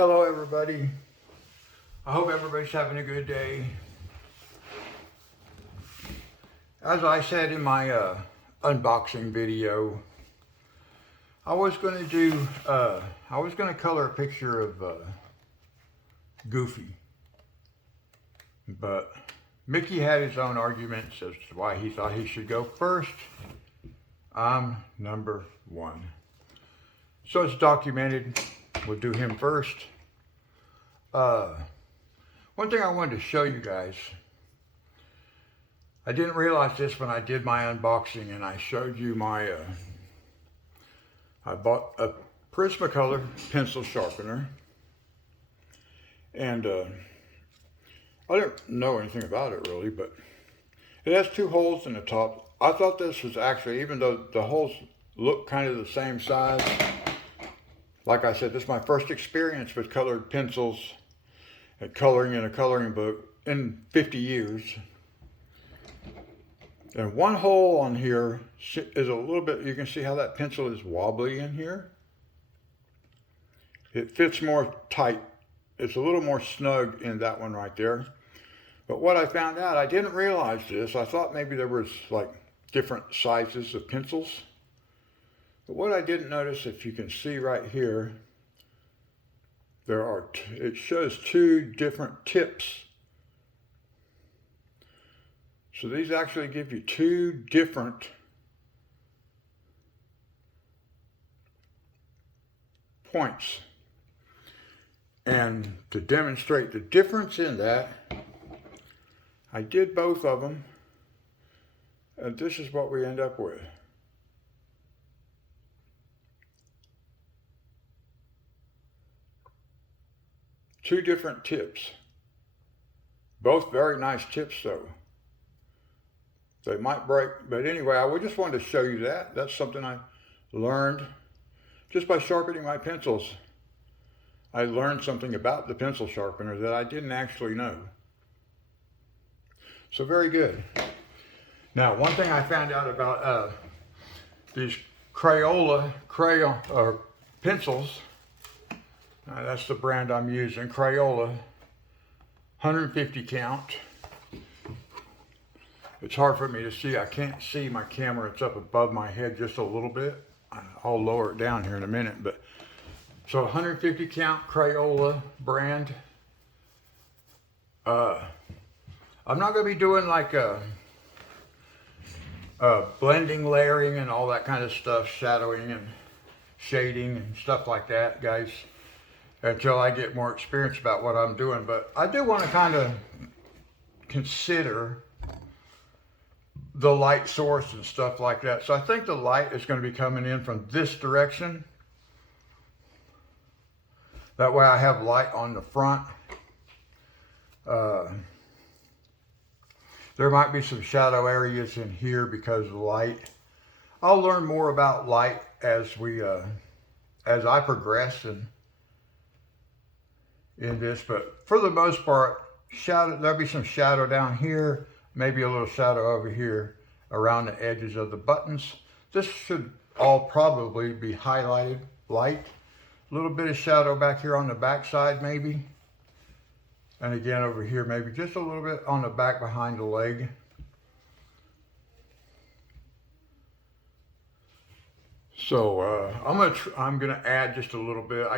Hello everybody. I hope everybody's having a good day. As I said in my unboxing video, I was going to color a picture of Goofy, but Mickey had his own arguments as to why he thought he should go first. I'm number one. So it's documented. We'll do him first. One thing I wanted to show you guys, I didn't realize this when I did my unboxing and I showed you my, I bought a Prismacolor pencil sharpener, and I didn't know anything about it really, but it has two holes in the top. I thought this was actually, even though the holes look kind of the same size, like I said, this is my first experience with colored pencils and coloring in a coloring book in 50 years. And one hole on here is a little bit, you can see how that pencil is wobbly in here. It fits more tight. It's a little more snug in that one right there. But what I found out, I didn't realize this. I thought maybe there was like different sizes of pencils. But what I didn't notice, if you can see right here, it shows two different tips. So these actually give you two different points. And to demonstrate the difference in that, I did both of them, and this is what we end up with. Two different tips. Both very nice tips though. They might break, but anyway, I just wanted to show you that. That's something I learned just by sharpening my pencils. I learned something about the pencil sharpener that I didn't actually know. So very good. Now, one thing I found out about these Crayola pencils, that's the brand I'm using, Crayola, 150 count. It's hard for me to see. I can't see my camera. It's up above my head just a little bit. I'll lower it down here in a minute. But so 150 count Crayola brand. I'm not going to be doing like blending, layering, and all that kind of stuff, shadowing and shading and stuff like that, guys, until I get more experience about what I'm doing. But I do want to kind of consider the light source and stuff like that. So I think the light is going to be coming in from this direction. That way I have light on the front. There might be some shadow areas in here because of the light. I'll learn more about light as I progress in this, but for the most part, there'll be some shadow down here, maybe a little shadow over here around the edges of the buttons. This should all probably be highlighted light. A little bit of shadow back here on the back side maybe. And again over here maybe just a little bit on the back behind the leg. So I'm gonna add just a little bit.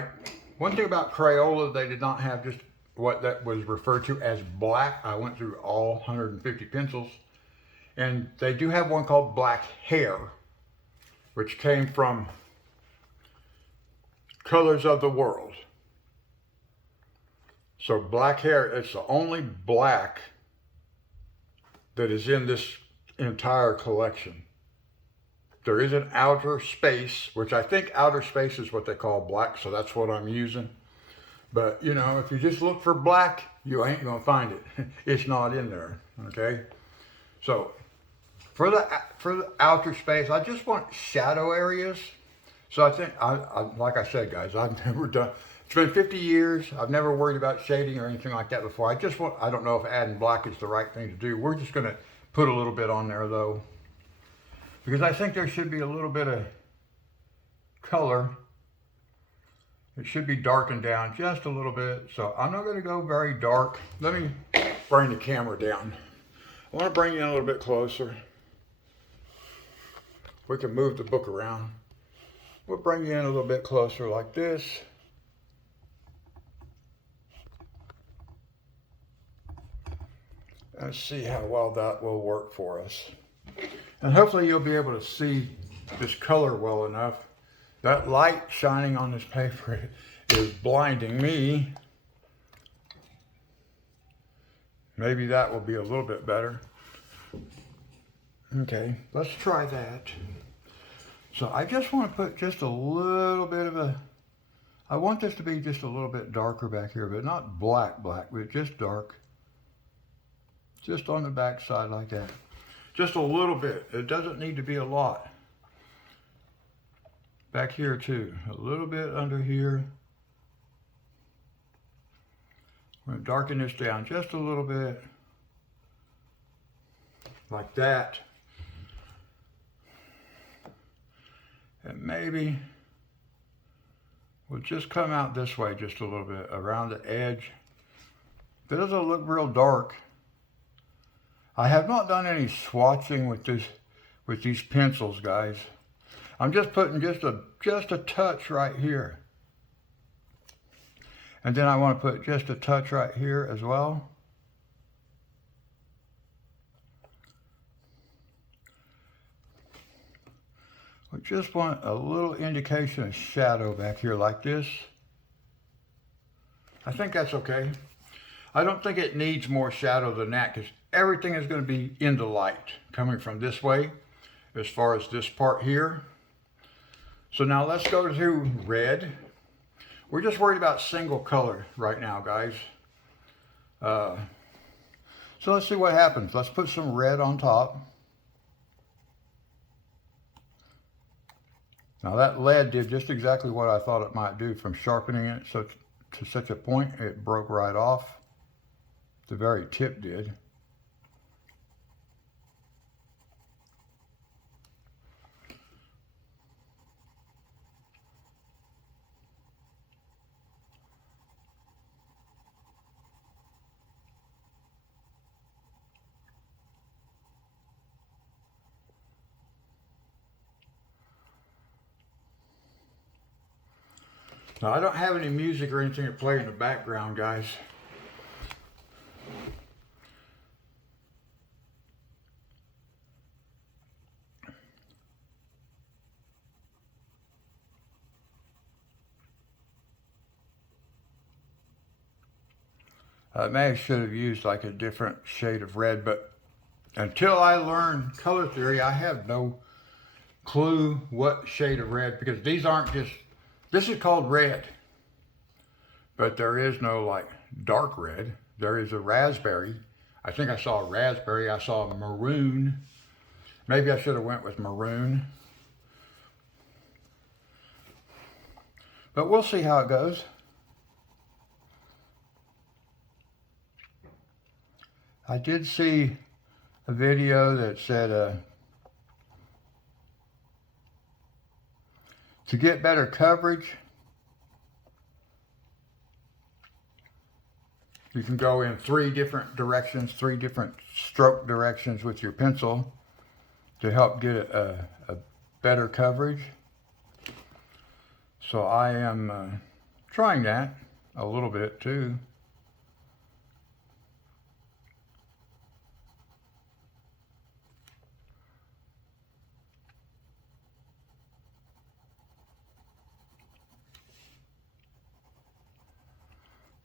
One thing about Crayola, they did not have just what that was referred to as black. I went through all 150 pencils, and they do have one called Black Hair, which came from Colors of the World. So Black Hair, it's the only black that is in this entire collection. There is an outer space, which I think outer space is what they call black, so that's what I'm using. But, you know, if you just look for black, you ain't going to find it. It's not in there, okay? So, for the outer space, I just want shadow areas. So I think, like I said, guys, I've never done, it's been 50 years. I've never worried about shading or anything like that before. I don't know if adding black is the right thing to do. We're just going to put a little bit on there, though, because I think there should be a little bit of color It should be darkened down just a little bit. So I'm not going to go very dark. Let me bring the camera down. I want to bring you in a little bit closer. We can move the book around. We'll bring you in a little bit closer like this. And see how well that will work for us. And hopefully you'll be able to see this color well enough. That light shining on this paper is blinding me. Maybe that will be a little bit better. Okay, let's try that. So I just want to put just a little bit of a, I want this to be just a little bit darker back here, but not black, but just dark. Just on the back side like that. Just a little bit. It doesn't need to be a lot. Back here too. A little bit under here. We're going to darken this down just a little bit. Like that. And maybe we'll just come out this way just a little bit around the edge. It doesn't look real dark. I have not done any swatching with these pencils, guys. I'm just putting just a touch right here. And then I want to put just a touch right here as well. We just want a little indication of shadow back here like this. I think that's okay. I don't think it needs more shadow than that because everything is going to be in the light coming from this way as far as this part here. So now let's go to red. We're just worried about single color right now, guys. So let's see what happens. Let's put some red on top. Now that lead did just exactly what I thought it might do from sharpening it to such a point it broke right off. The very tip did. Now I don't have any music or anything to play in the background, guys. I should have used like a different shade of red, but until I learn color theory, I have no clue what shade of red, because these aren't just, this is called red, but there is no like dark red. There is a raspberry. I think I saw a raspberry. I saw a maroon. Maybe I should have went with maroon. But we'll see how it goes. I did see a video that said to get better coverage, you can go in 3 different directions, 3 different stroke directions with your pencil to help get a better coverage. So I am trying that a little bit too.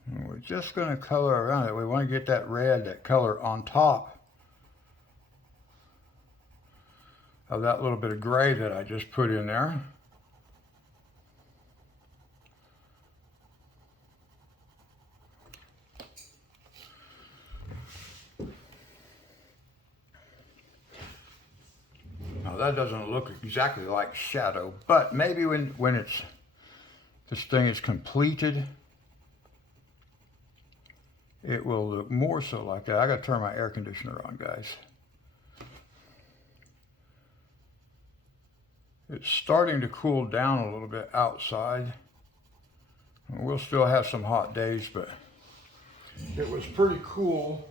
And we're just going to color around it. We want to get that red, that color on top of that little bit of gray that I just put in there. Now that doesn't look exactly like shadow, but maybe when this thing is completed, it will look more so like that. I gotta turn my air conditioner on, guys. It's starting to cool down a little bit outside. We'll still have some hot days, but it was pretty cool.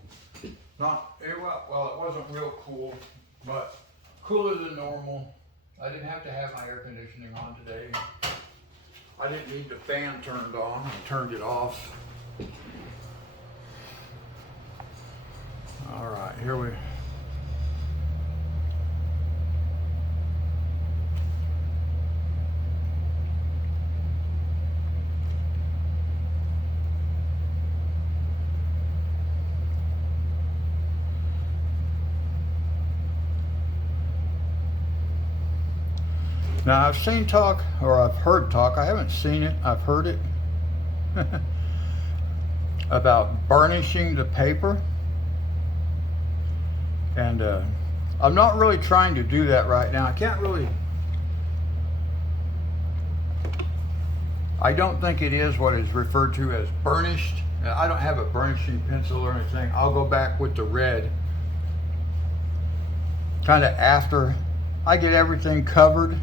Well, it wasn't real cool, but cooler than normal. I didn't have to have my air conditioning on today. I didn't need the fan turned on. I turned it off. All right, here we. Now I've seen talk, or I've heard talk, I haven't seen it, I've heard it, about burnishing the paper. And I'm not really trying to do that right now. I don't think it is what is referred to as burnished. I don't have a burnishing pencil or anything. I'll go back with the red kind of after I get everything covered.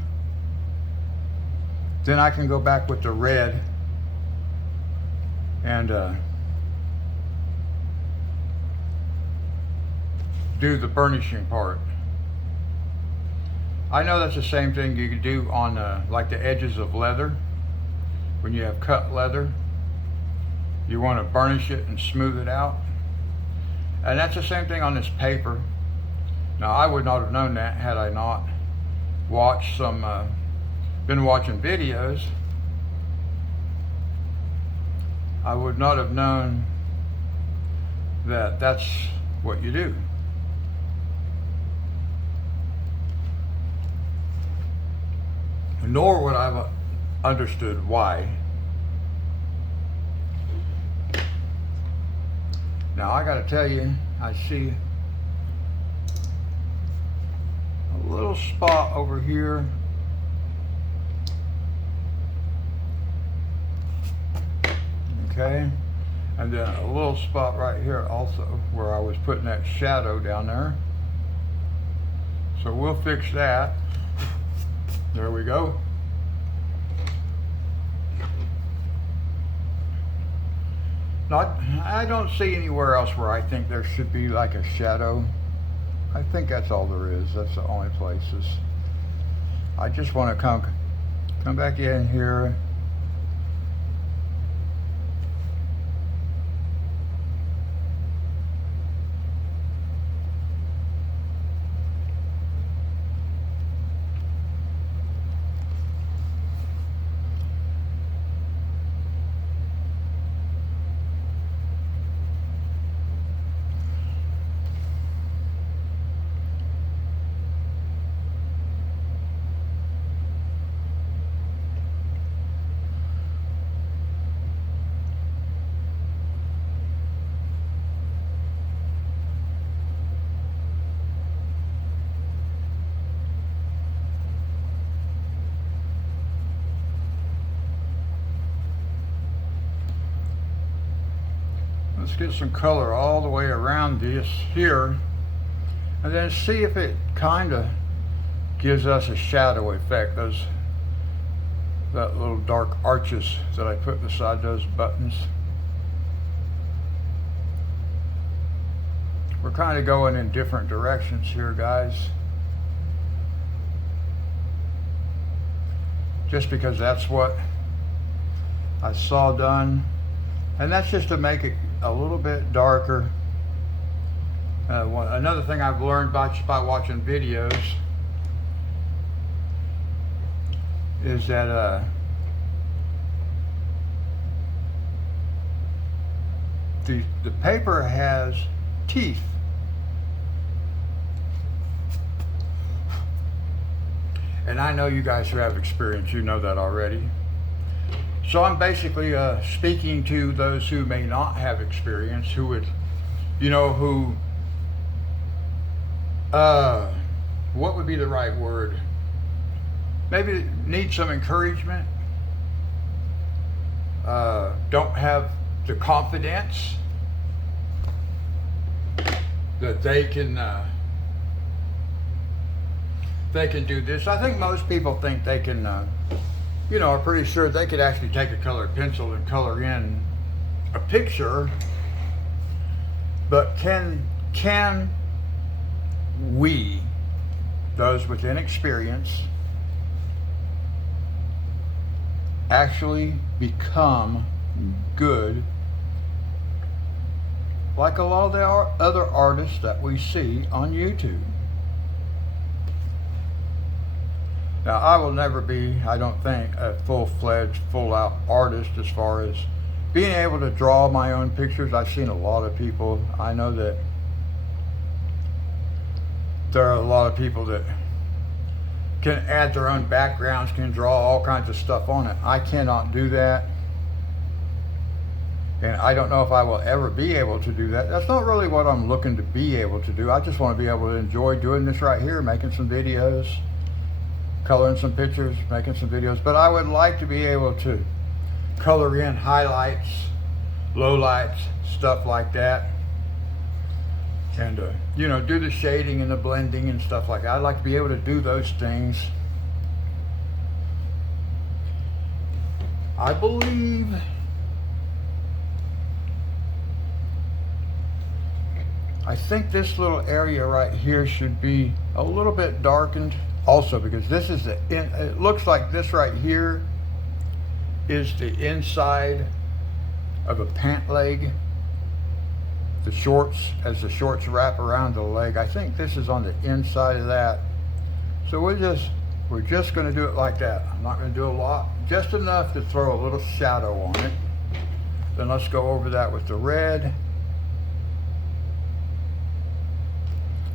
Then I can go back with the red and do the burnishing part. I know that's the same thing you could do on like the edges of leather. When you have cut leather, you want to burnish it and smooth it out. And that's the same thing on this paper. Now I would not have known that had I not watched some been watching videos. I would not have known that that's what you do. Nor would I have understood why. Now I gotta tell you, I see a little spot over here. Okay, and then a little spot right here also where I was putting that shadow down there. So we'll fix that. There we go. I don't see anywhere else where I think there should be like a shadow. I think that's all there is. That's the only places. I just want to come back in here. Let's get some color all the way around this here, and then see if it kind of gives us a shadow effect. That little dark arches that I put beside those buttons. We're kind of going in different directions here, guys. Just because that's what I saw done. And that's just to make it a little bit darker. Another thing I've learned just by watching videos is that the paper has teeth. And I know you guys who have experience, you know that already. So I'm basically speaking to those who may not have experience, who would, what would be the right word? Maybe need some encouragement, don't have the confidence that they can do this. I think most people think they can, are pretty sure they could actually take a colored pencil and color in a picture, but can we, those with inexperience, actually become good like a lot of the other artists that we see on YouTube? Now, I will never be, I don't think, a full-fledged, full-out artist as far as being able to draw my own pictures. I've seen a lot of people. I know that there are a lot of people that can add their own backgrounds, can draw all kinds of stuff on it. I cannot do that. And I don't know if I will ever be able to do that. That's not really what I'm looking to be able to do. I just want to be able to enjoy doing this right here, making some videos, coloring some pictures, making some videos. But I would like to be able to color in highlights, lowlights, stuff like that. And, do the shading and the blending and stuff like that. I'd like to be able to do those things. I believe I think this little area right here should be a little bit darkened also, because this is it looks like this right here is the inside of a pant leg. The shorts, as the shorts wrap around the leg, I think this is on the inside of that. So we're just going to do it like that. I'm not going to do a lot, just enough to throw a little shadow on it. Then let's go over that with the red.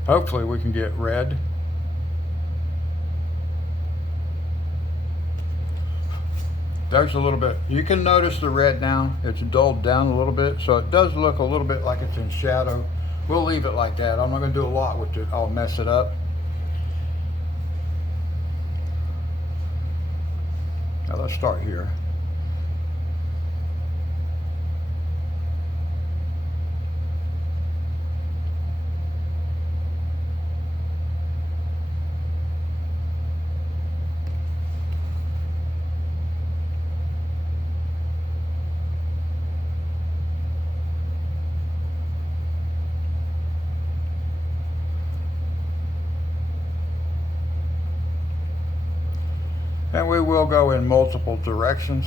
Hopefully we can get red. There's a little bit. You can notice the red now. It's dulled down a little bit, so it does look a little bit like it's in shadow. We'll leave it like that. I'm not going to do a lot with it. I'll mess it up. Now let's start here. And we will go in multiple directions.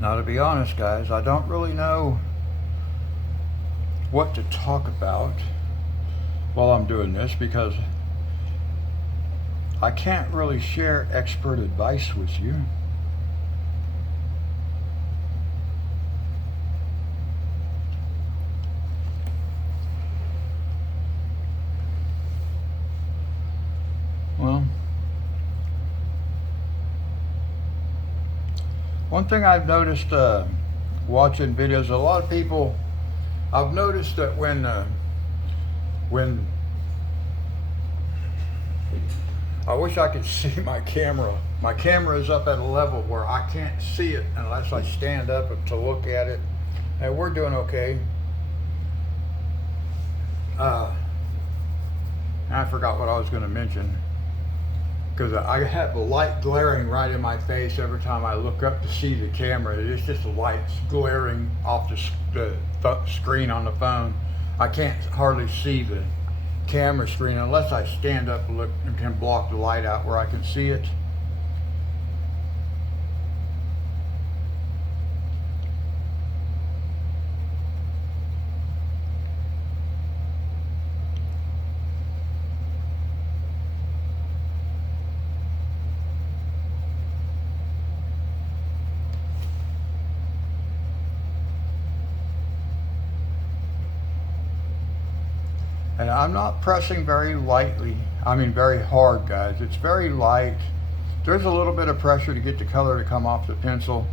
Now, to be honest, guys, I don't really know what to talk about while I'm doing this, because I can't really share expert advice with you. Well, one thing I've noticed watching videos, a lot of people, I've noticed that when I wish I could see my camera. My camera is up at a level where I can't see it unless I stand up to look at it. And we're doing okay. I forgot what I was going to mention, because I have the light glaring right in my face every time I look up to see the camera. It's just the lights glaring off the screen on the phone. I can't hardly see the camera screen unless I stand up and look and can block the light out where I can see it. And I'm not pressing very lightly. I mean very hard, guys. It's very light. There's a little bit of pressure to get the color to come off the pencil.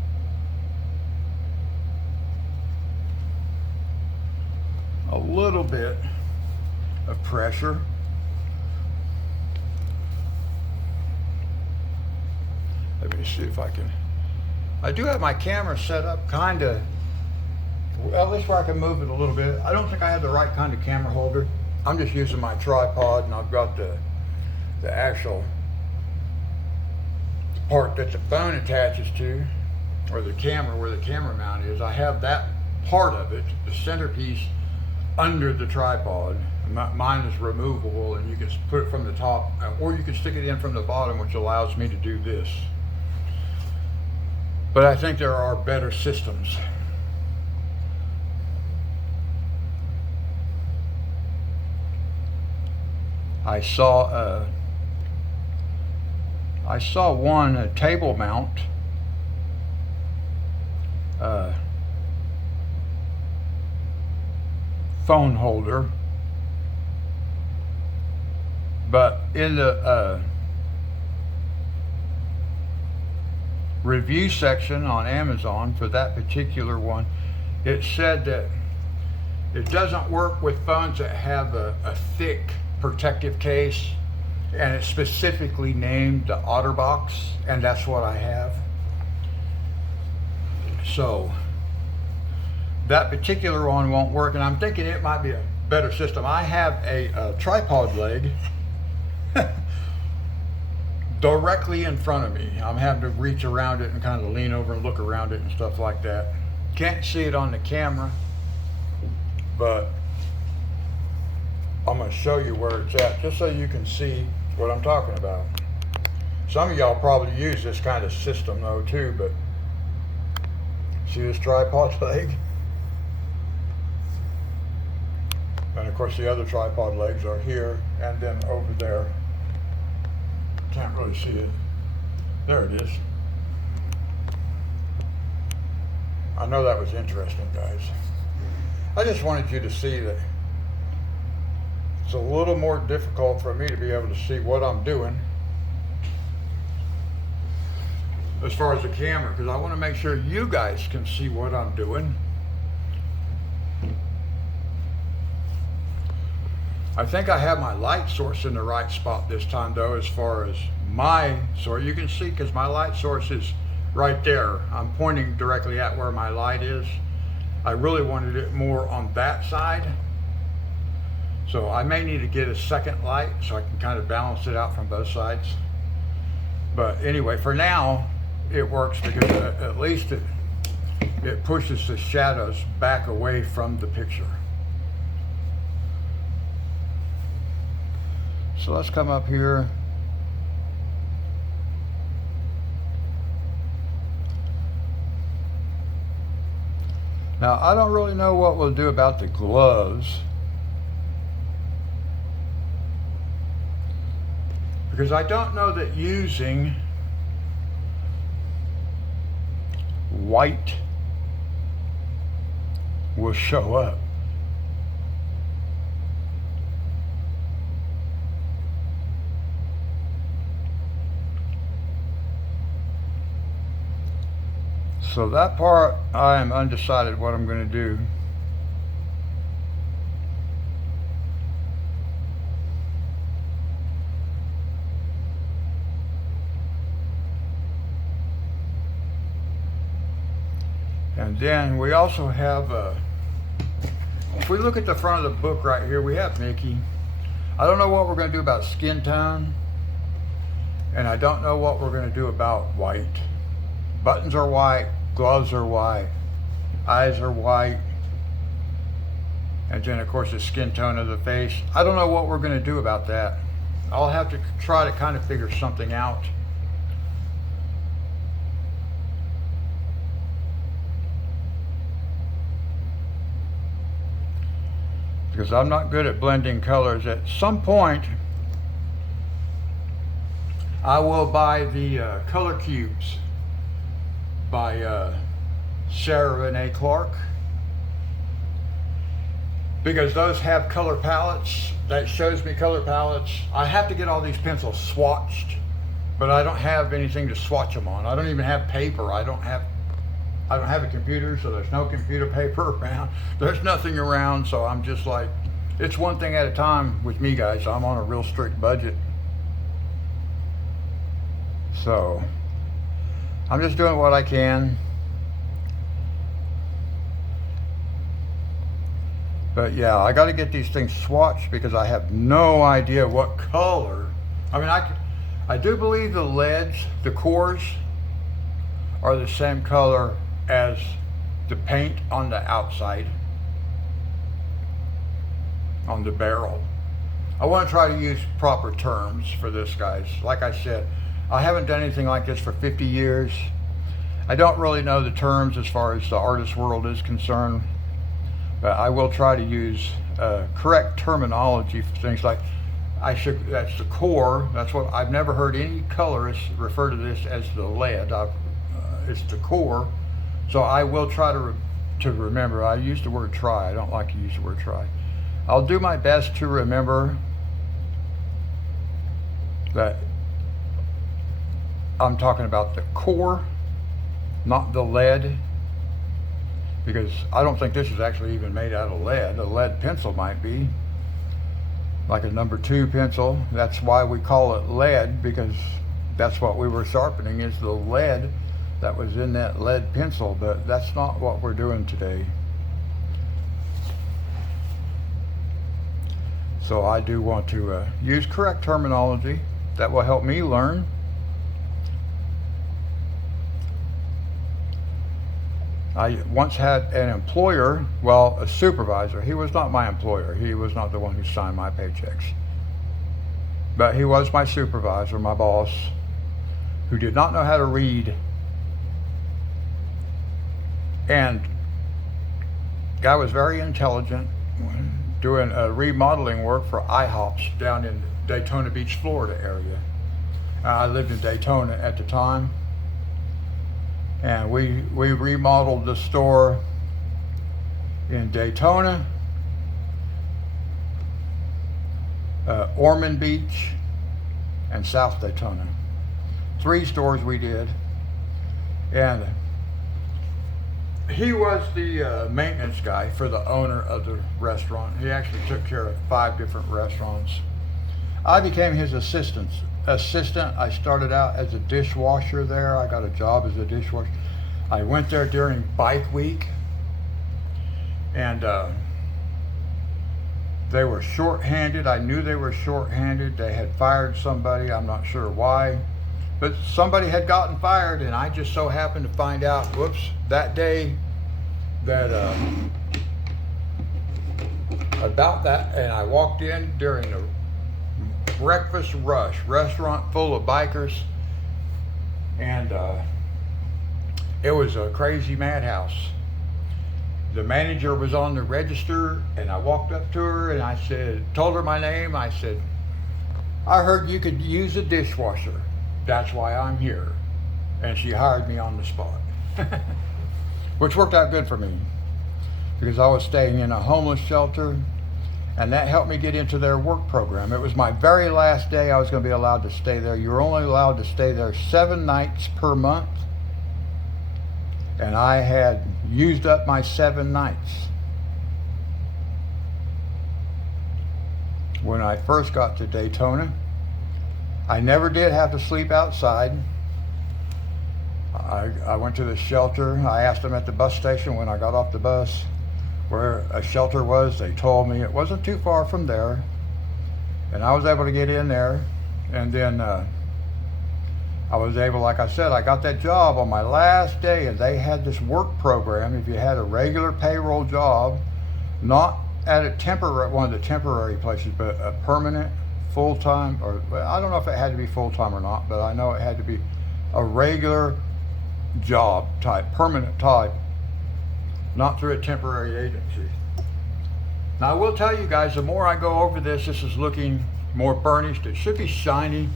A little bit of pressure. Let me see if I can. I do have my camera set up kind of, well, at least where I can move it a little bit. I don't think I have the right kind of camera holder. I'm just using my tripod, and I've got the actual part that the phone attaches to, or the camera, where the camera mount is. I have that part of it, the centerpiece, under the tripod. Mine is removable, and you can put it from the top, or you can stick it in from the bottom, which allows me to do this. But I think there are better systems. I saw one, a table mount, phone holder, but in the review section on Amazon for that particular one, it said that it doesn't work with phones that have a thick protective case, and it's specifically named the OtterBox, and that's what I have. So that particular one won't work, and I'm thinking it might be a better system. I have a tripod leg directly in front of me. I'm having to reach around it and kind of lean over and look around it and stuff like that. Can't see it on the camera, but I'm going to show you where it's at, just so you can see what I'm talking about. Some of y'all probably use this kind of system though too, but see this tripod leg? And of course the other tripod legs are here and then over there. Can't really see it. There it is. I know that was interesting, guys. I just wanted you to see that it's a little more difficult for me to be able to see what I'm doing as far as the camera, because I want to make sure you guys can see what I'm doing. I think I have my light source in the right spot this time though, as far as my source. You can see because my light source is right there. I'm pointing directly at where my light is. I really wanted it more on that side. So I may need to get a second light so I can kind of balance it out from both sides. But anyway, for now, it works because at least it pushes the shadows back away from the picture. So let's come up here. Now, I don't really know what we'll do about the gloves, because I don't know that using white will show up. So that part, I am undecided what I'm going to do. And then we also have, if we look at the front of the book right here, we have Mickey. I don't know what we're going to do about skin tone, and I don't know what we're going to do about white. Buttons are white. Gloves are white, eyes are white, and then of course the skin tone of the face. I don't know what we're going to do about that. I'll have to try to kind of figure something out. Because I'm not good at blending colors. At some point, I will buy the color cubes by Sarah Renee Clark, because those have color palettes. That shows me color palettes. I have to get all these pencils swatched, but I don't have anything to swatch them on. I don't even have paper. I don't have a computer, so there's no computer paper around. There's nothing around, so I'm just like it's one thing at a time with me, guys. I'm on a real strict budget. So I'm just doing what I can. But yeah, I got to get these things swatched because I have no idea what color. I mean, I do believe the leads, the cores, are the same color as the paint on the outside, on the barrel. I want to try to use proper terms for this, guys. Like I said, I haven't done anything like this for 50 years. I don't really know the terms as far as the artist world is concerned, but I will try to use correct terminology for things like, that's the core. That's what I've never heard any colorist refer to this as the lead. It's the core. So I will try to remember. I use the word try. I don't like to use the word try. I'll do my best to remember that I'm talking about the core, not the lead, because I don't think this is actually even made out of lead. A lead pencil might be, like a number 2 pencil. That's why we call it lead, because that's what we were sharpening, is the lead that was in that lead pencil, but that's not what we're doing today. So I do want to use correct terminology. That will help me learn. I once had an employer, well, a supervisor. He was not my employer. He was not the one who signed my paychecks. But he was my supervisor, my boss, who did not know how to read. And guy was very intelligent, doing remodeling work for IHOPs down in Daytona Beach, Florida area. I lived in Daytona at the time, and we remodeled the store in Daytona, Ormond Beach, and South Daytona. 3 stores we did, and he was the maintenance guy for the owner of the restaurant. He actually took care of 5 different restaurants. I became his assistant. I started out as a dishwasher there. I got a job as a dishwasher. I went there during bike week, and they were short-handed. I knew they were short-handed. They had fired somebody. I'm not sure why, but somebody had gotten fired, and I just so happened to find out, whoops, that day that about that, and I walked in during the breakfast rush, restaurant full of bikers, and it was a crazy madhouse. The manager was on the register, and I walked up to her and I told her my name. I said, I heard you could use a dishwasher. That's why I'm here. And she hired me on the spot, which worked out good for me because I was staying in a homeless shelter, and that helped me get into their work program. It was my very last day I was going to be allowed to stay there. You were only allowed to stay there 7 nights per month, and I had used up my 7 nights. When I first got to Daytona, I never did have to sleep outside. I went to the shelter. I asked them at the bus station when I got off the bus where a shelter was. They told me it wasn't too far from there, and I was able to get in there. And then I was able, like I said, I got that job on my last day, and they had this work program. If you had a regular payroll job, not at one of the temporary places, but a permanent full-time, or I don't know if it had to be full-time or not, but I know it had to be a regular job type, permanent type, not through a temporary agency. Now I will tell you guys, the more I go over this is looking more burnished. It should be shiny.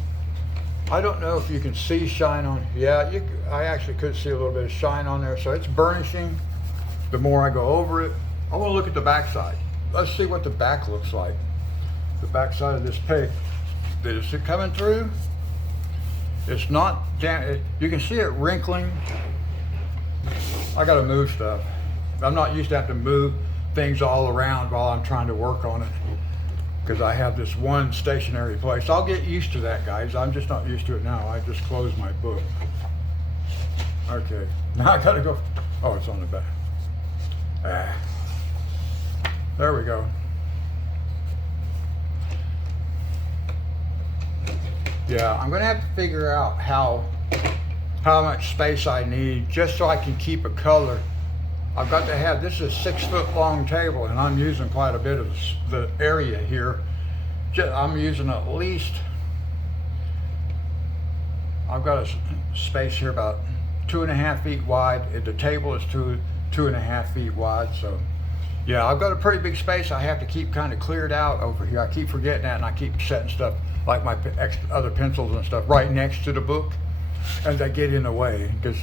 I don't know if you can see shine on, I actually could see a little bit of shine on there, so it's burnishing. The more I go over it, I want to look at the back side. Let's see what the back looks like. The back side of this pig. Is it coming through? It's not, you can see it wrinkling. I gotta move stuff. I'm not used to having to things all around while I'm trying to work on it, because I have this one stationary place. I'll get used to that, guys. I'm just not used to it now. I just closed my book. Okay, now I gotta go. Oh, it's on the back. There we go. Yeah, I'm gonna have to figure out how much space I need just so I can keep a color. I've got to have, this is a 6 foot long table, and I'm using quite a bit of the area here. I'm using at least, I've got a space here about 2.5 feet wide. The table is 2.5 feet wide. So yeah, I've got a pretty big space I have to keep kind of cleared out over here. I keep forgetting that, and I keep setting stuff like my other pencils and stuff right next to the book, and they get in the way because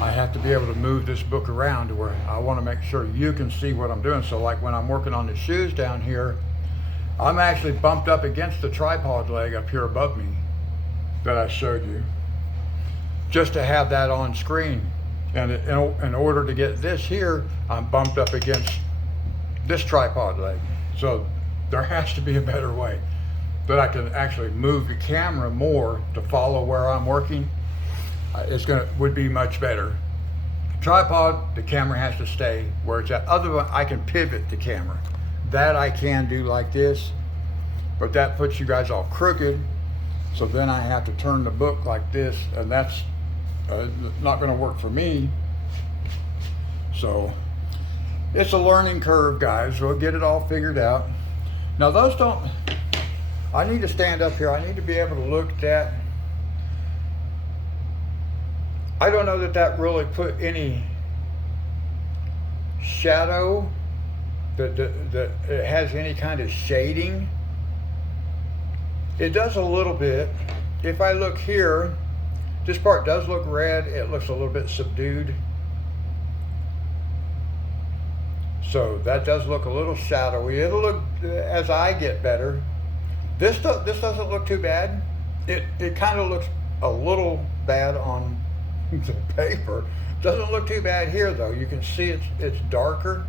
I have to be able to move this book around to where I want to make sure you can see what I'm doing. So like when I'm working on the shoes down here, I'm actually bumped up against the tripod leg up here above me that I showed you, just to have that on screen. And in order to get this here, I'm bumped up against this tripod leg. So there has to be a better way that I can actually move the camera more to follow where I'm working. Would be much better. Tripod, the camera has to stay where it's at. Otherwise, I can pivot the camera. That I can do like this, but that puts you guys all crooked. So then I have to turn the book like this, and that's not going to work for me. So it's a learning curve, guys. We'll get it all figured out. Now those don't, I need to stand up here. I need to be able to look at that. I don't know that that really put any shadow, that it has any kind of shading. It does a little bit. If I look here, this part does look red. It looks a little bit subdued. So that does look a little shadowy. It'll look, as I get better. This doesn't look too bad. It kind of looks a little bad on the paper. Doesn't look too bad here though. You can see it's darker.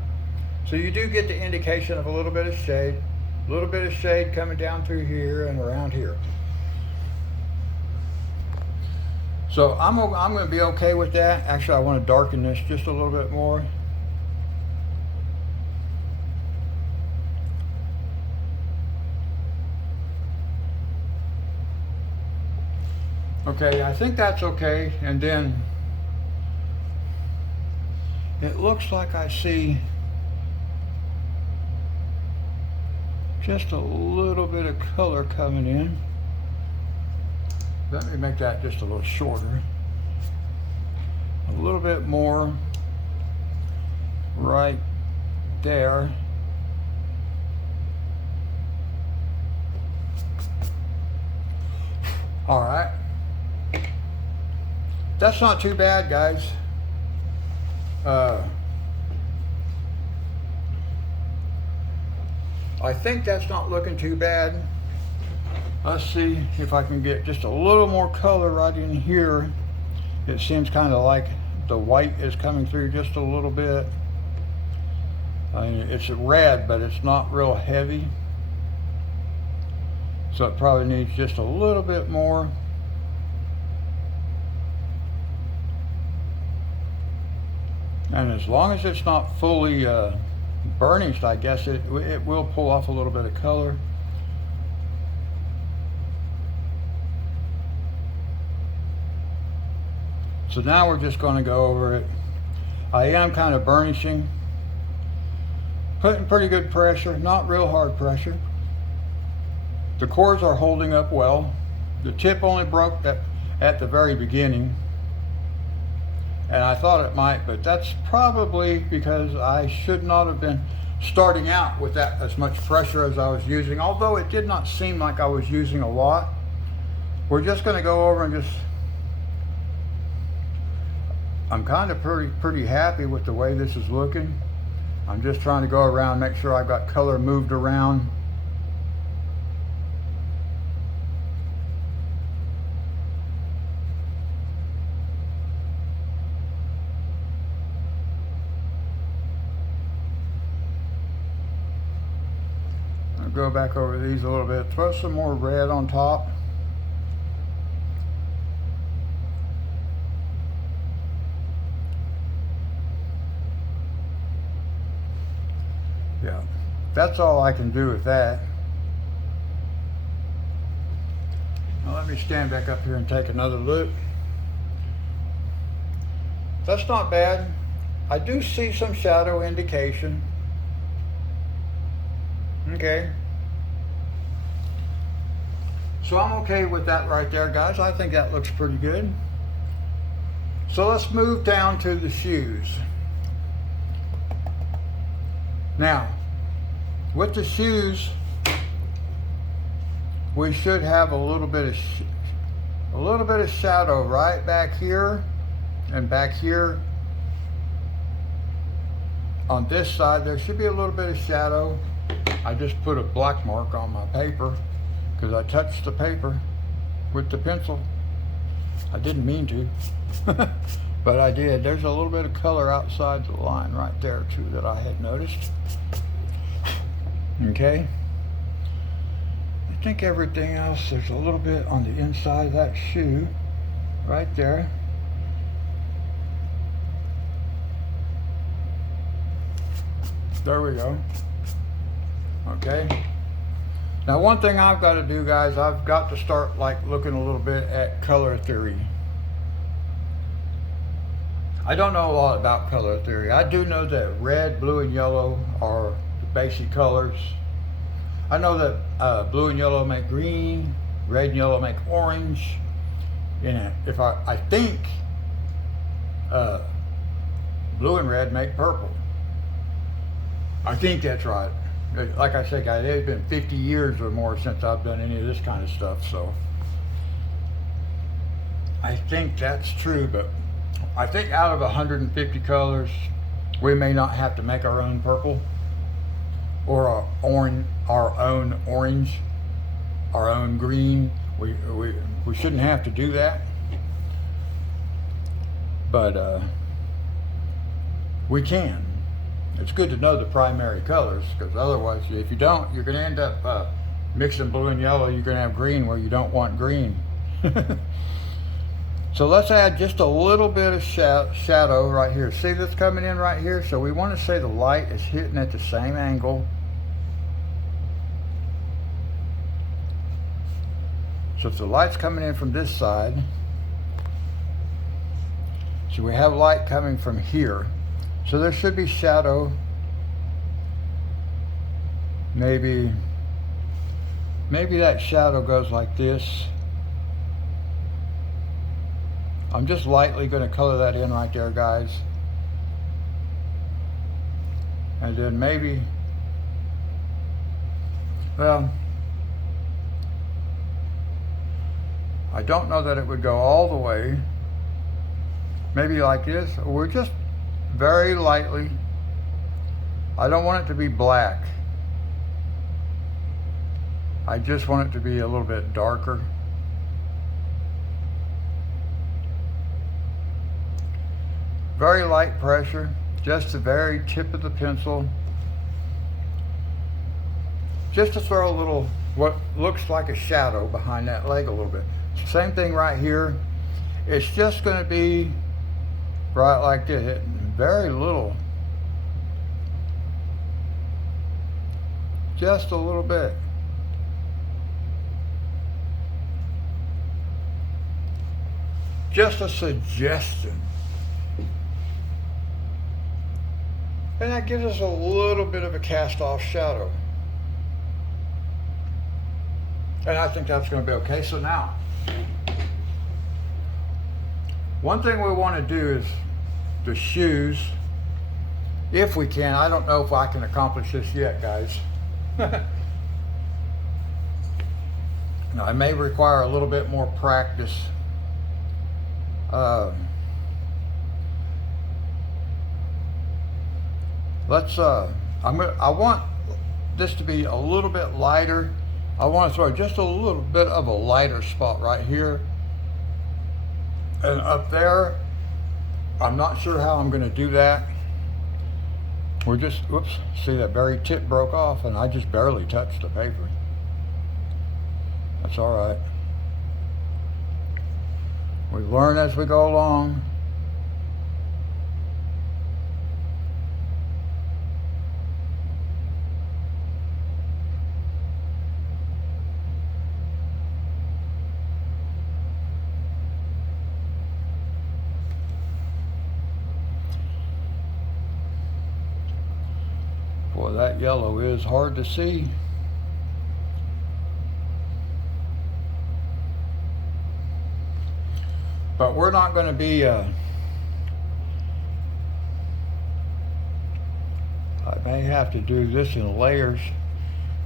So you do get the indication of a little bit of shade. A little bit of shade coming down through here and around here. So I'm going to be okay with that. Actually, I want to darken this just a little bit more. Okay, I think that's okay. And then it looks like I see just a little bit of color coming in. Let me make that just a little shorter. A little bit more right there. All right. That's not too bad, guys. I think that's not looking too bad. Let's see if I can get just a little more color right in here. It seems kind of like the white is coming through just a little bit. I mean, it's red, but it's not real heavy. So it probably needs just a little bit more. And as long as it's not fully burnished, I guess it will pull off a little bit of color. So now we're just going to go over it. I am kind of burnishing, putting pretty good pressure, not real hard pressure. The cores are holding up well. The tip only broke at the very beginning, and I thought it might, but that's probably because I should not have been starting out with that as much pressure as I was using, although it did not seem like I was using a lot. We're just going to go over and just, I'm kind of pretty happy with the way this is looking. I'm just trying to go around, make sure I've got color moved around. go back over these a little bit. Throw some more red on top. Yeah, that's all I can do with that. Now let me stand back up here and take another look. That's not bad. I do see some shadow indication. Okay. So I'm okay with that right there, guys. I think that looks pretty good. So let's move down to the shoes. Now, with the shoes, we should have a little bit of shadow right back here and back here. On this side, there should be a little bit of shadow. I just put a black mark on my paper because I touched the paper with the pencil. I didn't mean to, but I did. There's a little bit of color outside the line right there too that I had noticed. Okay. I think everything else, there's a little bit on the inside of that shoe right there. There we go. Okay. Now one thing I've got to do, guys, I've got to start like looking a little bit at color theory. I don't know a lot about color theory. I do know that red, blue, and yellow are the basic colors. I know that blue and yellow make green, red and yellow make orange. And if I think blue and red make purple. I think that's right. Like I said, guys, it's been 50 years or more since I've done any of this kind of stuff, so I think that's true. But I think out of 150 colors, we may not have to make our own purple or our own orange, our own green. We shouldn't have to do that, but we can. It's good to know the primary colors, because otherwise, if you don't, you're going to end up mixing blue and yellow. You're going to have green where you don't want green. So let's add just a little bit of shadow right here. See this coming in right here? So we want to say the light is hitting at the same angle. So if the light's coming in from this side, so we have light coming from here. So there should be shadow, maybe that shadow goes like this. I'm just lightly going to color that in right there, guys. And then maybe, well, I don't know that it would go all the way. Maybe like this, or we're just very lightly. I don't want it to be black. I just want it to be a little bit darker. Very light pressure, just the very tip of the pencil. Just to throw a little, what looks like a shadow behind that leg a little bit. Same thing right here. It's just going to be right like this. Very little. Just a little bit. Just a suggestion. And that gives us a little bit of a cast off shadow. And I think that's going to be okay. So now, one thing we want to do is the shoes, if we can. I don't know if I can accomplish this yet, guys. Now, I may require a little bit more practice. I want this to be a little bit lighter. I want to throw just a little bit of a lighter spot right here. And up there, I'm not sure how I'm going to do that. We're just, whoops, see that very tip broke off and I just barely touched the paper. That's all right. We learn as we go along. Boy, that yellow is hard to see. But we're not going to be, I may have to do this in layers,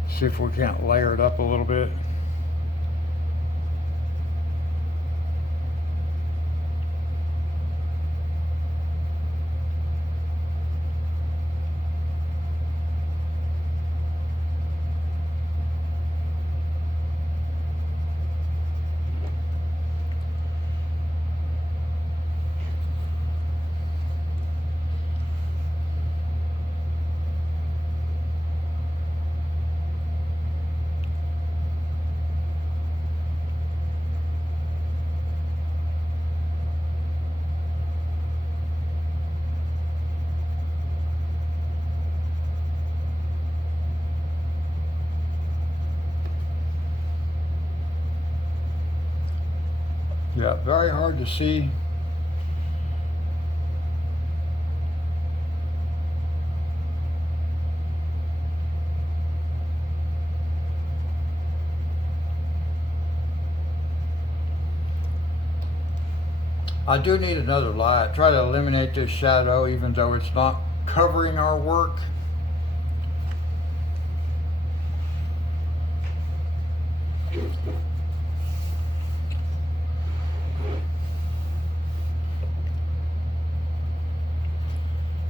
see if we can't layer it up a little bit. Yeah, very hard to see. I do need another light. Try to eliminate this shadow even though it's not covering our work.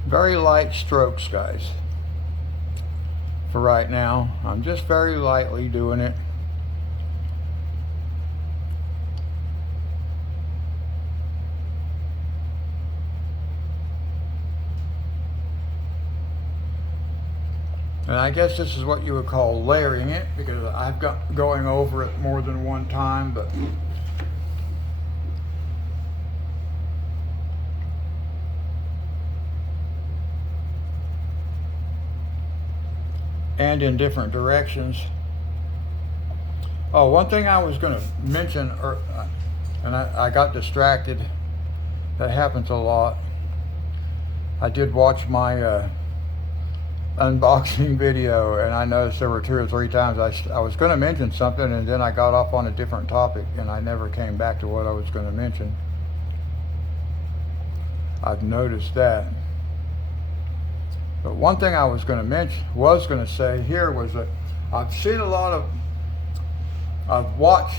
Very light strokes, guys. For right now, I'm just very lightly doing it. And I guess this is what you would call layering it, because I've got going over it more than one time, but and in different directions. Oh, one thing I was going to mention, and I got distracted. That happens a lot. I did watch my unboxing video, and I noticed there were 2 or 3 times I was going to mention something, and then I got off on a different topic, and I never came back to what I was going to mention. I've noticed that. But one thing I was going to say here was that I've watched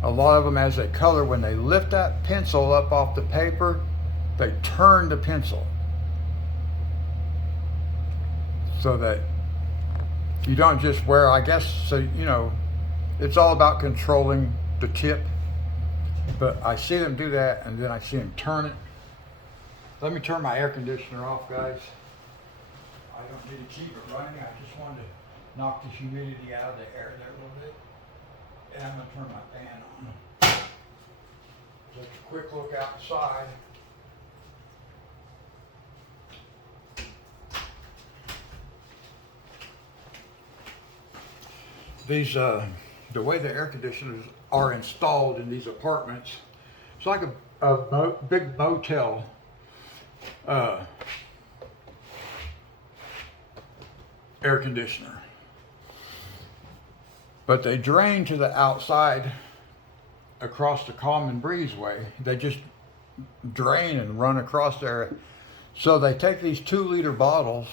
a lot of them as they color. When they lift that pencil up off the paper, they turn the pencil so that you don't just wear, I guess, so you know, it's all about controlling the tip. But I see them do that, and then I see them turn it. Let me turn my air conditioner off, guys. I don't need to keep it running. I just wanted to knock the humidity out of the air there a little bit. And I'm going to turn my fan on. Just a quick look outside. These, the way the air conditioners are installed in these apartments, it's like a big motel. Air conditioner, but they drain to the outside across the common breezeway. They just drain and run across there. So they take these 2-liter bottles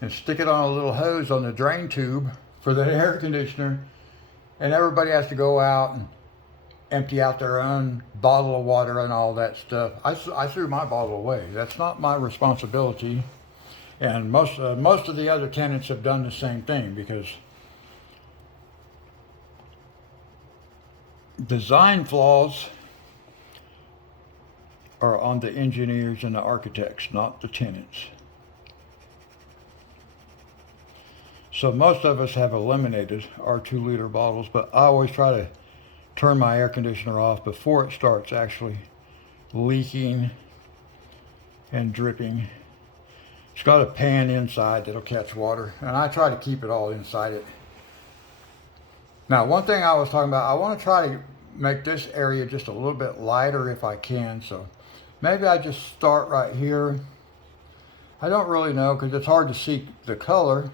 and stick it on a little hose on the drain tube for the air conditioner, and everybody has to go out and empty out their own bottle of water and all that stuff. I threw my bottle away. That's not my responsibility. And most of the other tenants have done the same thing, because design flaws are on the engineers and the architects, not the tenants. So most of us have eliminated our 2-liter bottles, but I always try to turn my air conditioner off before it starts actually leaking and dripping. It's got a pan inside that'll catch water, and I try to keep it all inside it. Now, one thing I was talking about, I want to try to make this area just a little bit lighter if I can, so maybe I just start right here. I don't really know because it's hard to see the color,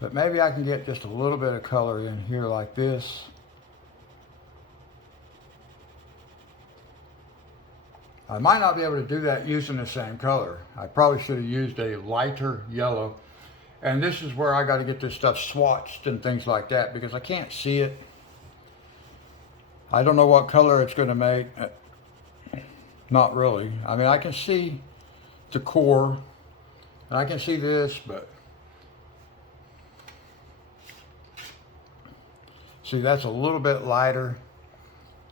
but maybe I can get just a little bit of color in here like this. I might not be able to do that using the same color. I probably should have used a lighter yellow. And this is where I got to get this stuff swatched and things like that because I can't see it. I don't know what color it's going to make. Not really. I mean, I can see the core and I can see this, but see, that's a little bit lighter.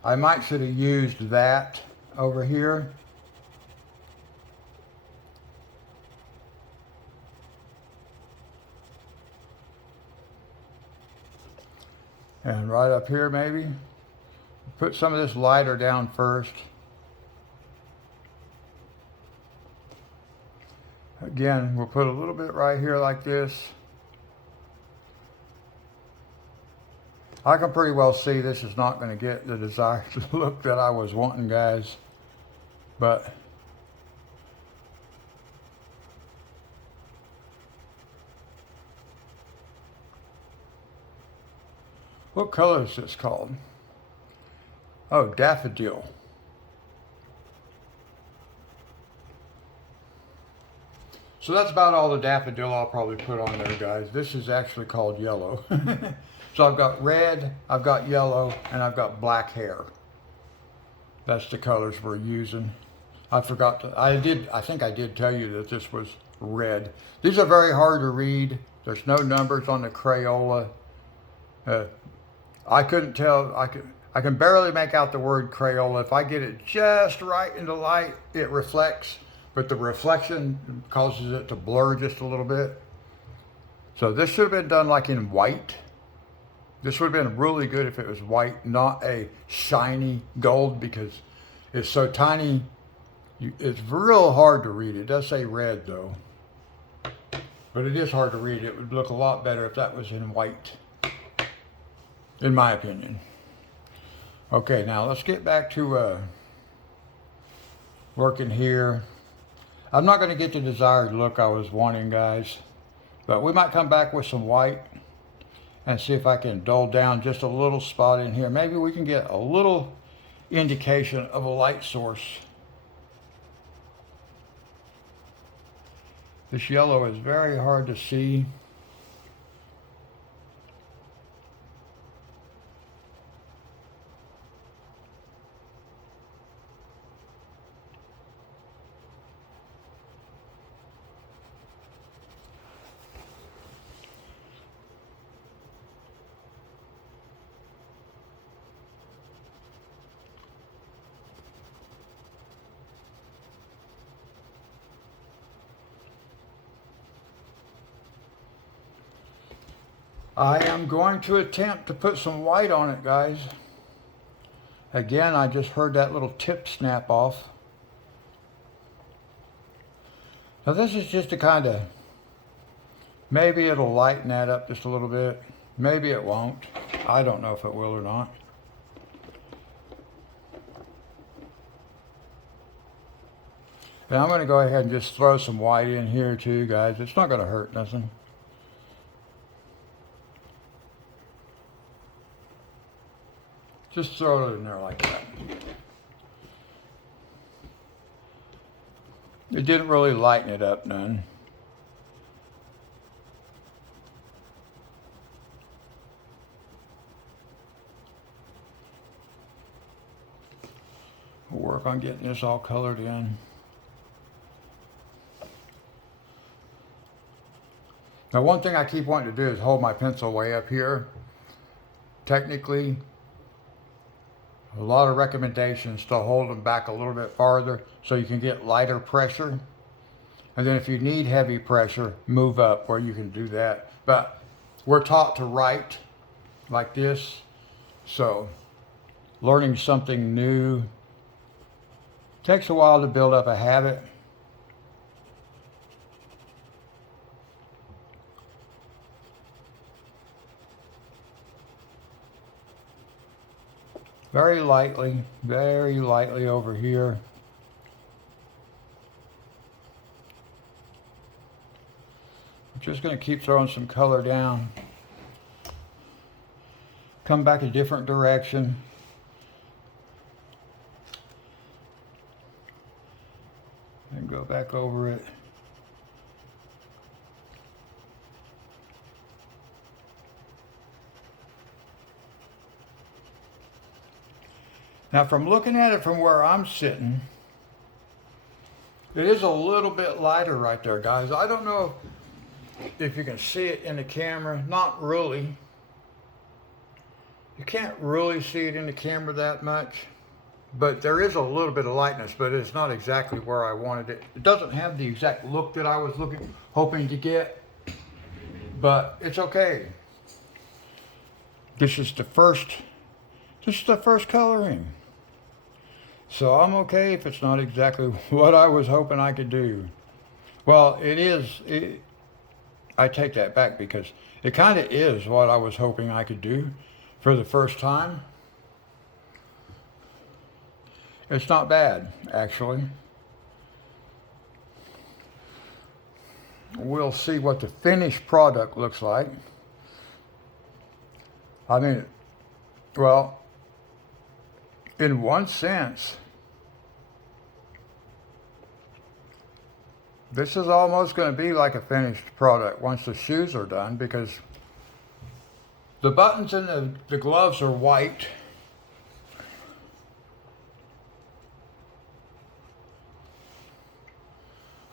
I might should have used that over here. And right up here maybe. Put some of this lighter down first. Again, we'll put a little bit right here like this. I can pretty well see this is not going to get the desired look that I was wanting, guys. But what color is this called? Oh, daffodil. So that's about all the daffodil I'll probably put on there, guys. This is actually called yellow. So I've got red, I've got yellow, and I've got black hair. That's the colors we're using. I forgot to, I think I did tell you that this was red. These are very hard to read. There's no numbers on the Crayola. I couldn't tell, I can barely make out the word Crayola. If I get it just right in the light, it reflects, but the reflection causes it to blur just a little bit. So this should have been done like in white. This would have been really good if it was white, not a shiny gold, because it's so tiny. It's real hard to read. It does say red though, but it is hard to read. It would look a lot better if that was in white, in my opinion. Okay, now let's get back to working here. I'm not going to get the desired look I was wanting, guys, but we might come back with some white and see if I can dull down just a little spot in here. Maybe we can get a little indication of a light source. This yellow is very hard to see. I am going to attempt to put some white on it, guys. Again, I just heard that little tip snap off. Now this is just to kind of, maybe it'll lighten that up just a little bit. Maybe it won't. I don't know if it will or not. And I'm going to go ahead and just throw some white in here too, guys. It's not going to hurt nothing. Just throw it in there like that. It didn't really lighten it up none. We'll work on getting this all colored in. Now, one thing I keep wanting to do is hold my pencil way up here. Technically, a lot of recommendations to hold them back a little bit farther so you can get lighter pressure. And then if you need heavy pressure, move up where you can do that. But we're taught to write like this. So learning something new takes a while to build up a habit. Very lightly over here. I'm just going to keep throwing some color down. Come back a different direction. And go back over it. Now from looking at it from where I'm sitting, it is a little bit lighter right there, guys. I don't know if you can see it in the camera. Not really. You can't really see it in the camera that much. But there is a little bit of lightness, but it's not exactly where I wanted it. It doesn't have the exact look that I was hoping to get, but it's okay. This is the first coloring. So I'm okay if it's not exactly what I was hoping I could do. Well, I take that back because it kind of is what I was hoping I could do for the first time. It's not bad, actually. We'll see what the finished product looks like. I mean, well, in one sense, this is almost going to be like a finished product once the shoes are done, because the buttons and the gloves are white.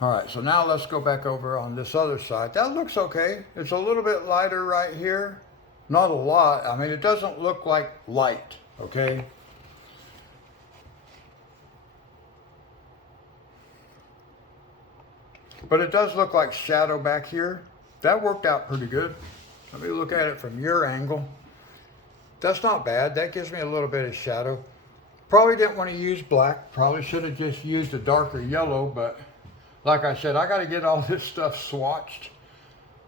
All right, so now let's go back over on this other side. That looks okay. It's a little bit lighter right here. Not a lot. I mean, it doesn't look like light, okay? But it does look like shadow back here. That worked out pretty good. Let me look at it from your angle. That's not bad. That gives me a little bit of shadow. Probably didn't want to use black. Probably should have just used a darker yellow, but like I said, I got to get all this stuff swatched,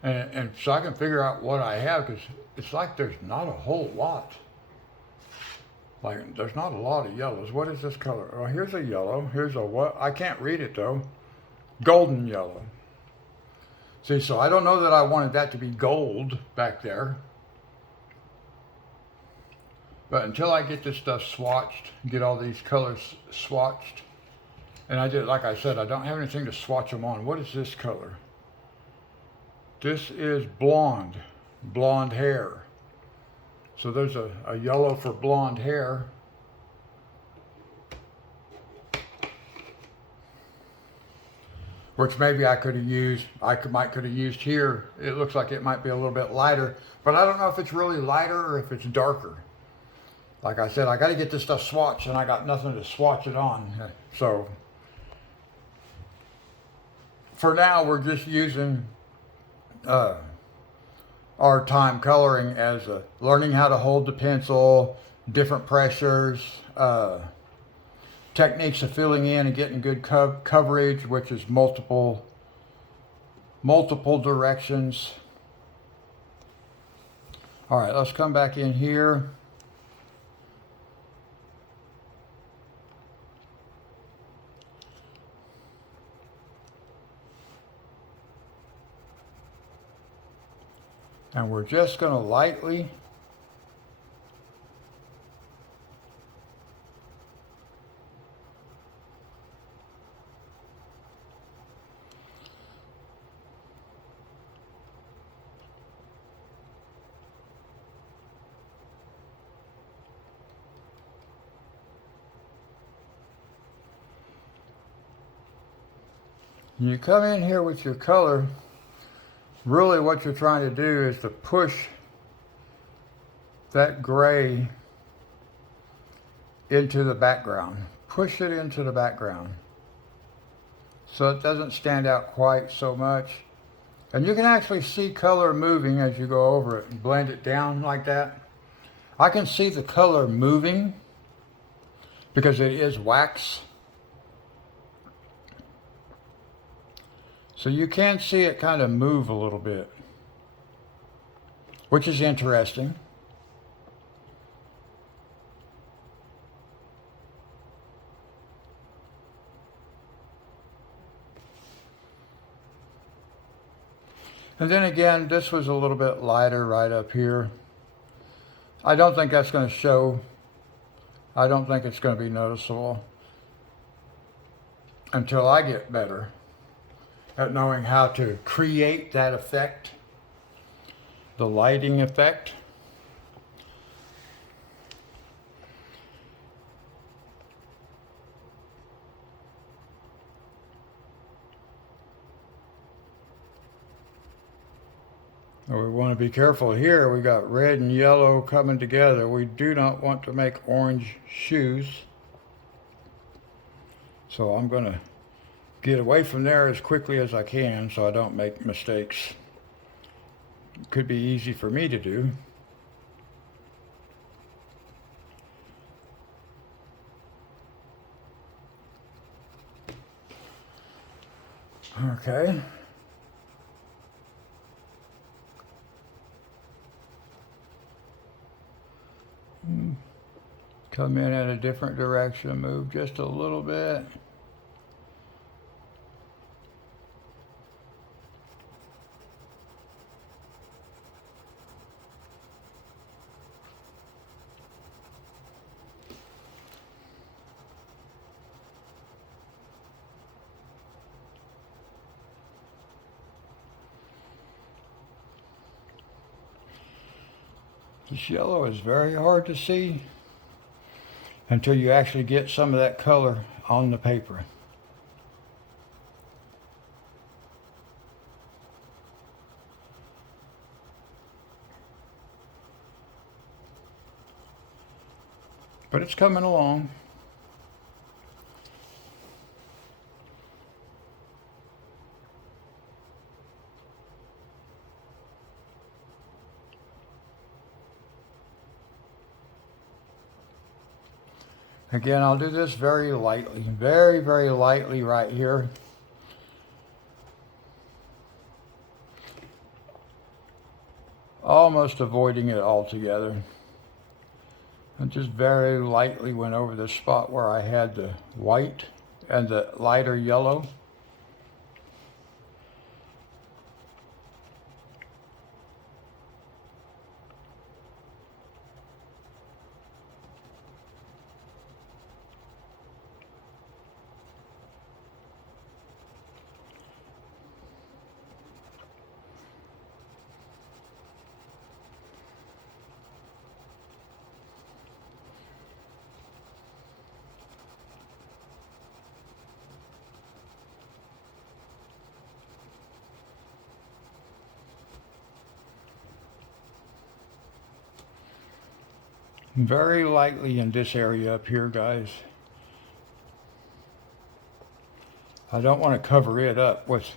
and so I can figure out what I have, because it's like there's not a whole lot. Like, there's not a lot of yellows. What is this color? Oh, here's a yellow. Here's a what? I can't read it, though. Golden yellow. See, so I don't know that I wanted that to be gold back there. But until I get this stuff swatched, get all these colors swatched, and I did, like I said, I don't have anything to swatch them on. What is this color? This is blonde hair. So there's a yellow for blonde hair. Which maybe I could have used, might could have used here. It looks like it might be a little bit lighter, but I don't know if it's really lighter or if it's darker. Like I said, I got to get this stuff swatched, and I got nothing to swatch it on. So for now, we're just using our time coloring as learning how to hold the pencil, different pressures, techniques of filling in and getting good coverage, which is multiple directions. All right, let's come back in here. And we're just going to lightly you come in here with your color. Really what you're trying to do is to push that gray into the background. Push it into the background. so it doesn't stand out quite so much. And you can actually see color moving as you go over it and blend it down like that. I can see the color moving because it is wax. So you can see it kind of move a little bit, which is interesting. And then again, this was a little bit lighter right up here. I don't think that's going to show. I don't think it's going to be noticeable until I get better at knowing how to create that effect, the lighting effect. We want to be careful here. We got red and yellow coming together. We do not want to make orange shoes. So I'm going to get away from there as quickly as I can so I don't make mistakes. It could be easy for me to do. Okay. Come in a different direction, move just a little bit. This yellow is very hard to see until you actually get some of that color on the paper. But it's coming along. Again, I'll do this very lightly, very, very lightly right here. Almost avoiding it altogether. And just very lightly went over the spot where I had the white and the lighter yellow. Very lightly in this area up here, guys. I don't want to cover it up with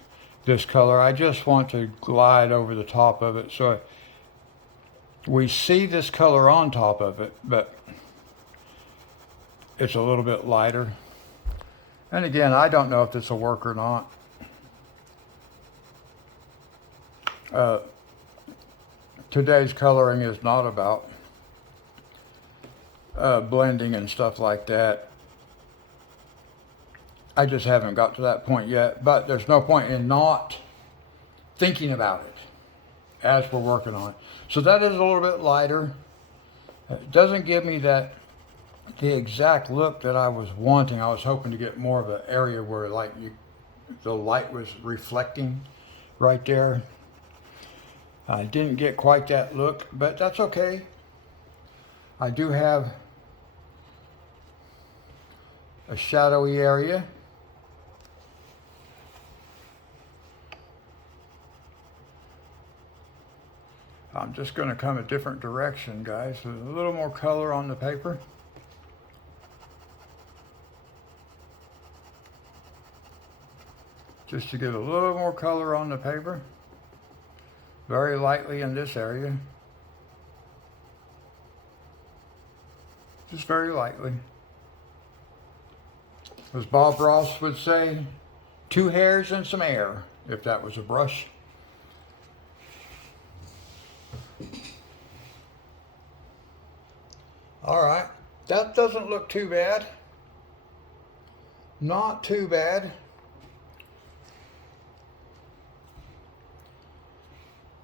this color. I just want to glide over the top of it so we see this color on top of it, but it's a little bit lighter. And again, I don't know if this will work or not. Today's coloring is not about blending and stuff like that. I just haven't got to that point yet, but there's no point in not thinking about it as we're working on it. So that is a little bit lighter. It doesn't give me the exact look that I was wanting. I was hoping to get more of an area where the light was reflecting right there. I didn't get quite that look, but that's okay. I do have a shadowy area. I'm just going to come a different direction, guys, with a little more color on the paper. just to get a little more color on the paper. Very lightly in this area. Just very lightly. As Bob Ross would say, 2 hairs and some air, if that was a brush. All right, that doesn't look too bad. Not too bad.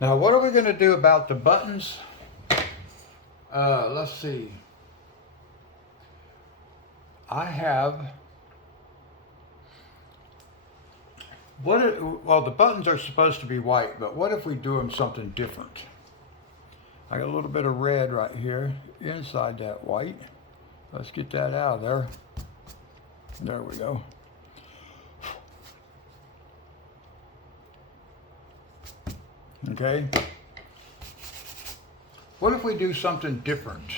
Now, what are we going to do about the buttons? Let's see. Well, the buttons are supposed to be white, but what if we do them something different? I got a little bit of red right here inside that white. Let's get that out of there. There we go. Okay. What if we do something different?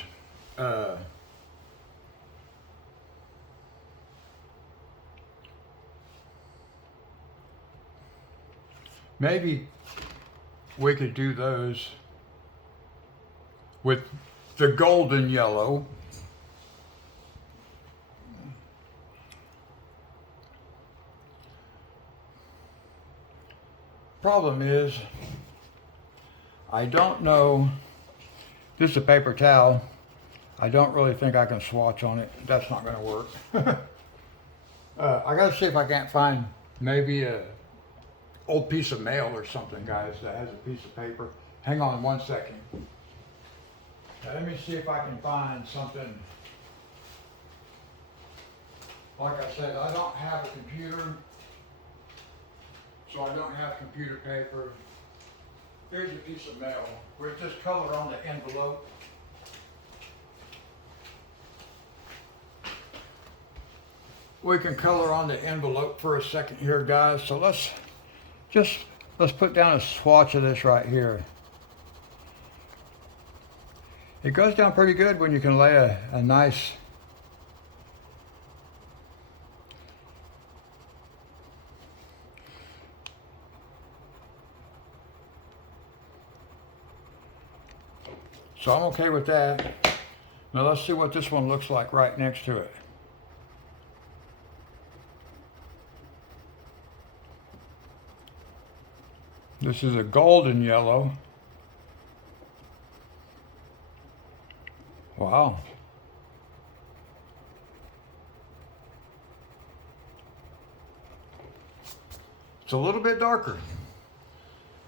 Maybe we could do those with the golden yellow. Problem is, I don't know, this is a paper towel. I don't really think I can swatch on it. That's not going to work. I got to see if I can't find maybe a old piece of mail or something, guys, that has a piece of paper. Hang on 1 second. Now, let me see if I can find something. Like I said, I don't have a computer, so I don't have computer paper. Here's a piece of mail with just color on the envelope. We can color on the envelope for a second here, guys. So let's put down a swatch of this right here. It goes down pretty good when you can lay a nice so I'm okay with that. Now let's see what this one looks like right next to it. This is a golden yellow. Wow. It's a little bit darker.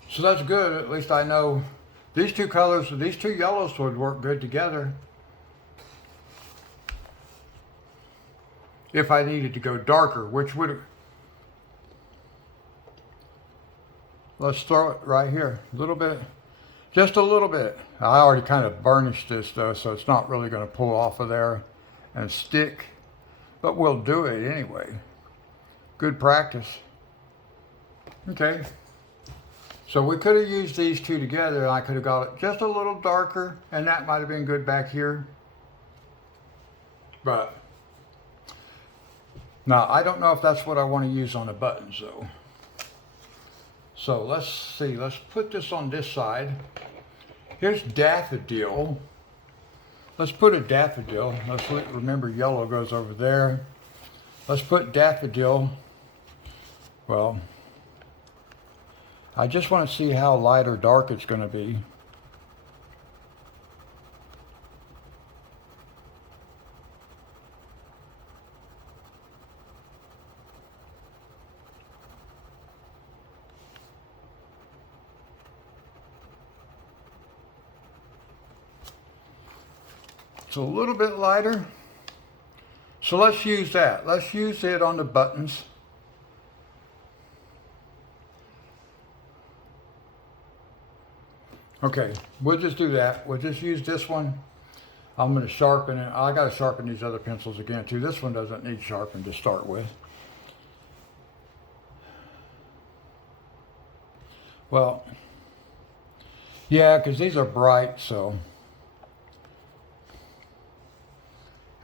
So that's good. At least I know these two colors, these two yellows would work good together. If I needed to go darker, which would... Let's throw it right here. A little bit. Just a little bit. I already kind of burnished this though, so it's not really going to pull off of there and stick. But we'll do it anyway. Good practice. Okay. So we could have used these two together, and I could have got it just a little darker, and that might have been good back here. But now I don't know if that's what I want to use on the buttons though. So let's see, let's put this on this side. Here's daffodil. Let's put a daffodil. Remember yellow goes over there. Let's put daffodil. Well, I just want to see how light or dark it's going to be. It's a little bit lighter. So let's use that. Let's use it on the buttons. Okay, we'll just do that. We'll just use this one. I'm going to sharpen it. I got to sharpen these other pencils again too. This one doesn't need sharpened to start with. Well, yeah, because these are bright, so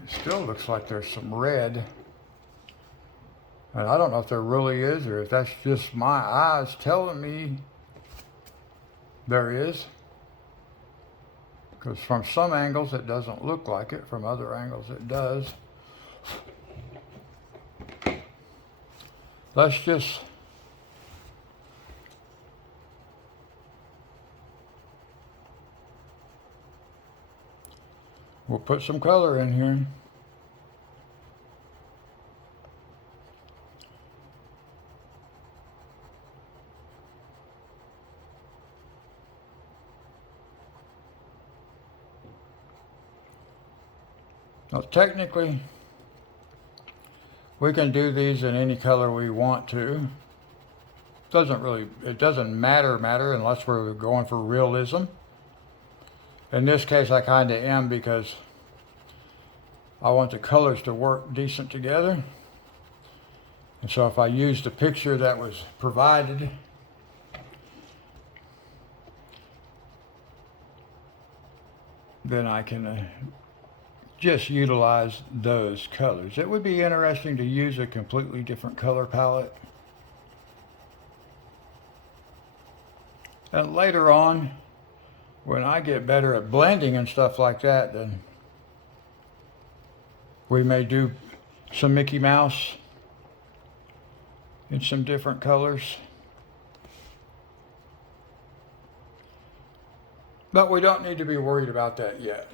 it still looks like there's some red. And I don't know if there really is or if that's just my eyes telling me there is. Because from some angles it doesn't look like it, from other angles it does. Let's just we'll put some color in here. Now, technically, we can do these in any color we want to. It doesn't matter unless we're going for realism. In this case, I kind of am because I want the colors to work decent together. And so if I use the picture that was provided, then I can just utilize those colors. It would be interesting to use a completely different color palette. And later on, when I get better at blending and stuff like that, then we may do some Mickey Mouse in some different colors. But we don't need to be worried about that yet.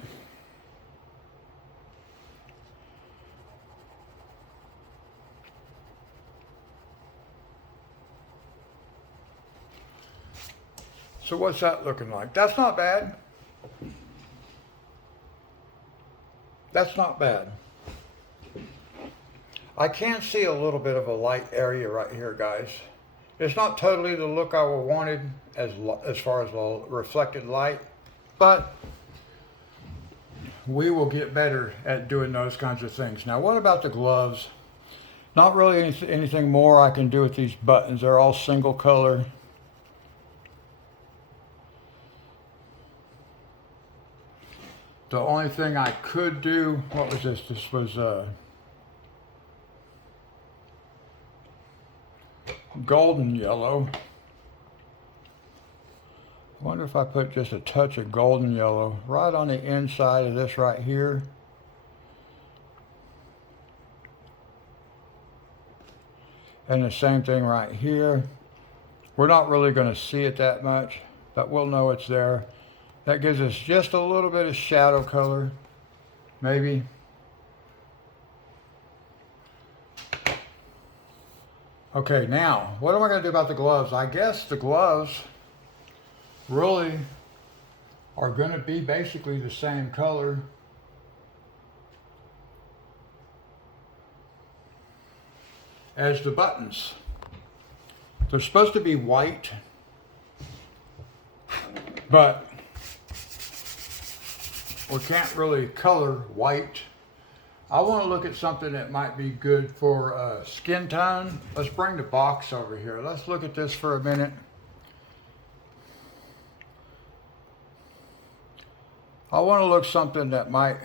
So what's that looking like? That's not bad. That's not bad. I can see a little bit of a light area right here, guys. It's not totally the look I wanted as far as the reflected light, but we will get better at doing those kinds of things. Now, what about the gloves? Not really anything more I can do with these buttons. They're all single color. The only thing I could do, what was this? This was golden yellow. I wonder if I put just a touch of golden yellow right on the inside of this right here. And the same thing right here. We're not really going to see it that much, but we'll know it's there. That gives us just a little bit of shadow color, maybe. Okay, now, what am I going to do about the gloves? I guess the gloves really are going to be basically the same color as the buttons. They're supposed to be white, but we can't really color white. I want to look at something that might be good for skin tone. Let's bring the box over here. Let's look at this for a minute. I want to look something that might,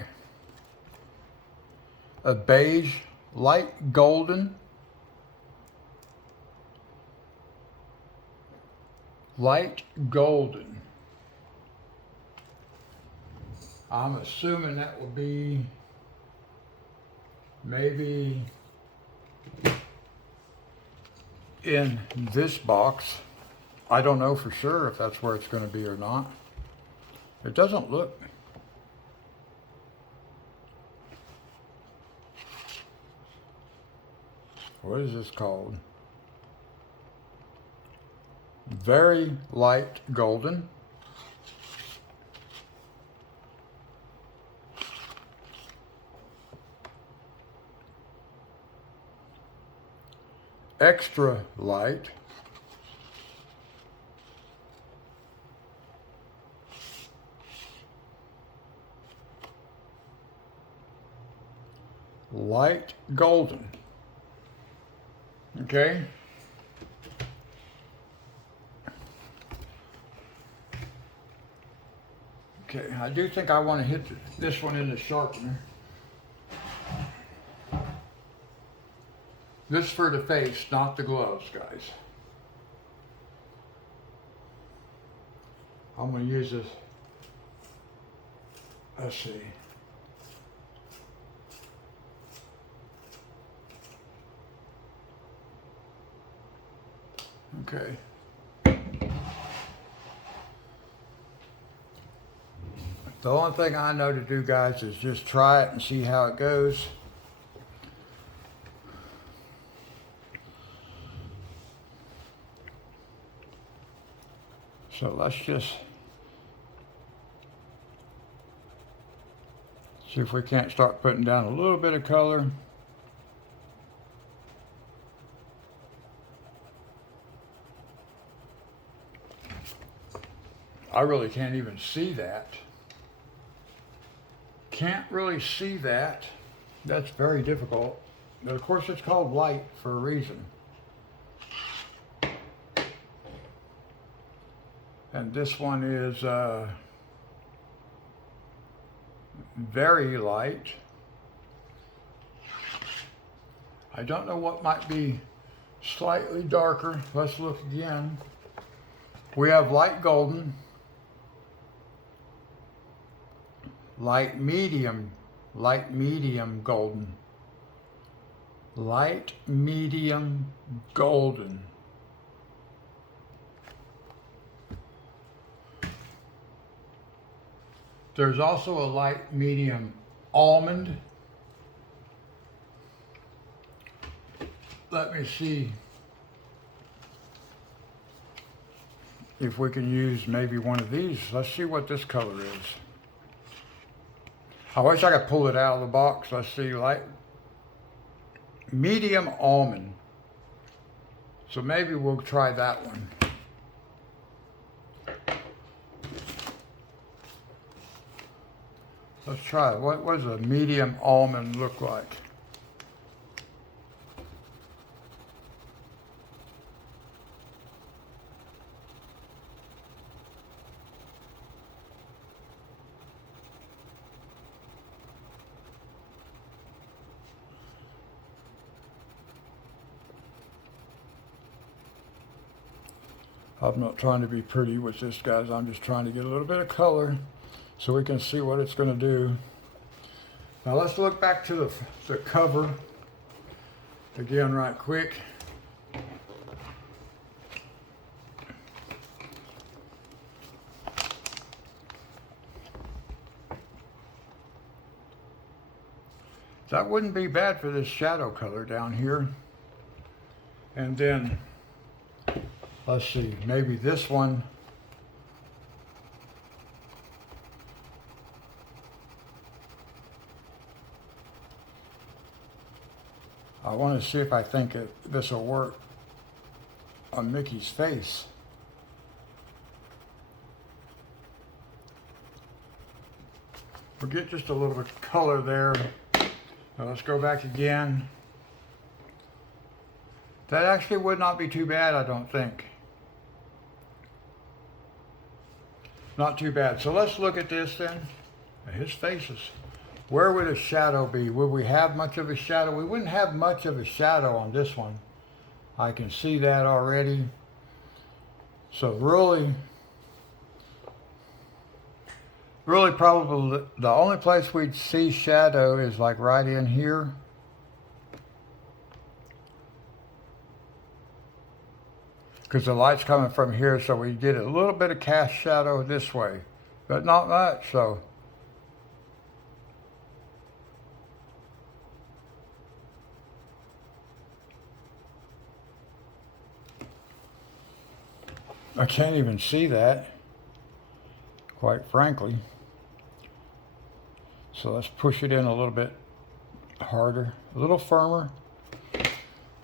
a beige, light golden, light golden. I'm assuming that will be maybe in this box. I don't know for sure if that's where it's going to be or not. It doesn't look. What is this called? Very light golden. Extra light. Light golden. Okay. Okay, I do think I want to hit this one in the sharpener. This is for the face, not the gloves, guys. I'm going to use this. Let's see. Okay. The only thing I know to do, guys, is just try it and see how it goes. So let's just see if we can't start putting down a little bit of color. I really can't even see that. Can't really see that. That's very difficult. But of course it's called light for a reason. And this one is very light. I don't know what might be slightly darker. Let's look again. We have light golden, light medium golden, light medium golden. There's also a light medium almond. Let me see if we can use maybe one of these. Let's see what this color is. I wish I could pull it out of the box. Let's see, light medium almond. So maybe we'll try that one. Let's try it. What does a medium almond look like? I'm not trying to be pretty with this, guys. I'm just trying to get a little bit of color so we can see what it's going to do. Now let's look back to the cover again right quick. That wouldn't be bad for this shadow color down here. And then, let's see, maybe this one. I want to see if I think this will work on Mickey's face. We'll get just a little bit of color there. Now let's go back again. That actually would not be too bad, I don't think. Not too bad. So let's look at this then. His face is... Where would a shadow be? Would we have much of a shadow? We wouldn't have much of a shadow on this one. I can see that already. So really probably the only place we'd see shadow is like right in here. Because the light's coming from here, so we get a little bit of cast shadow this way, but not much, so. I can't even see that, quite frankly. So let's push it in a little bit harder, a little firmer.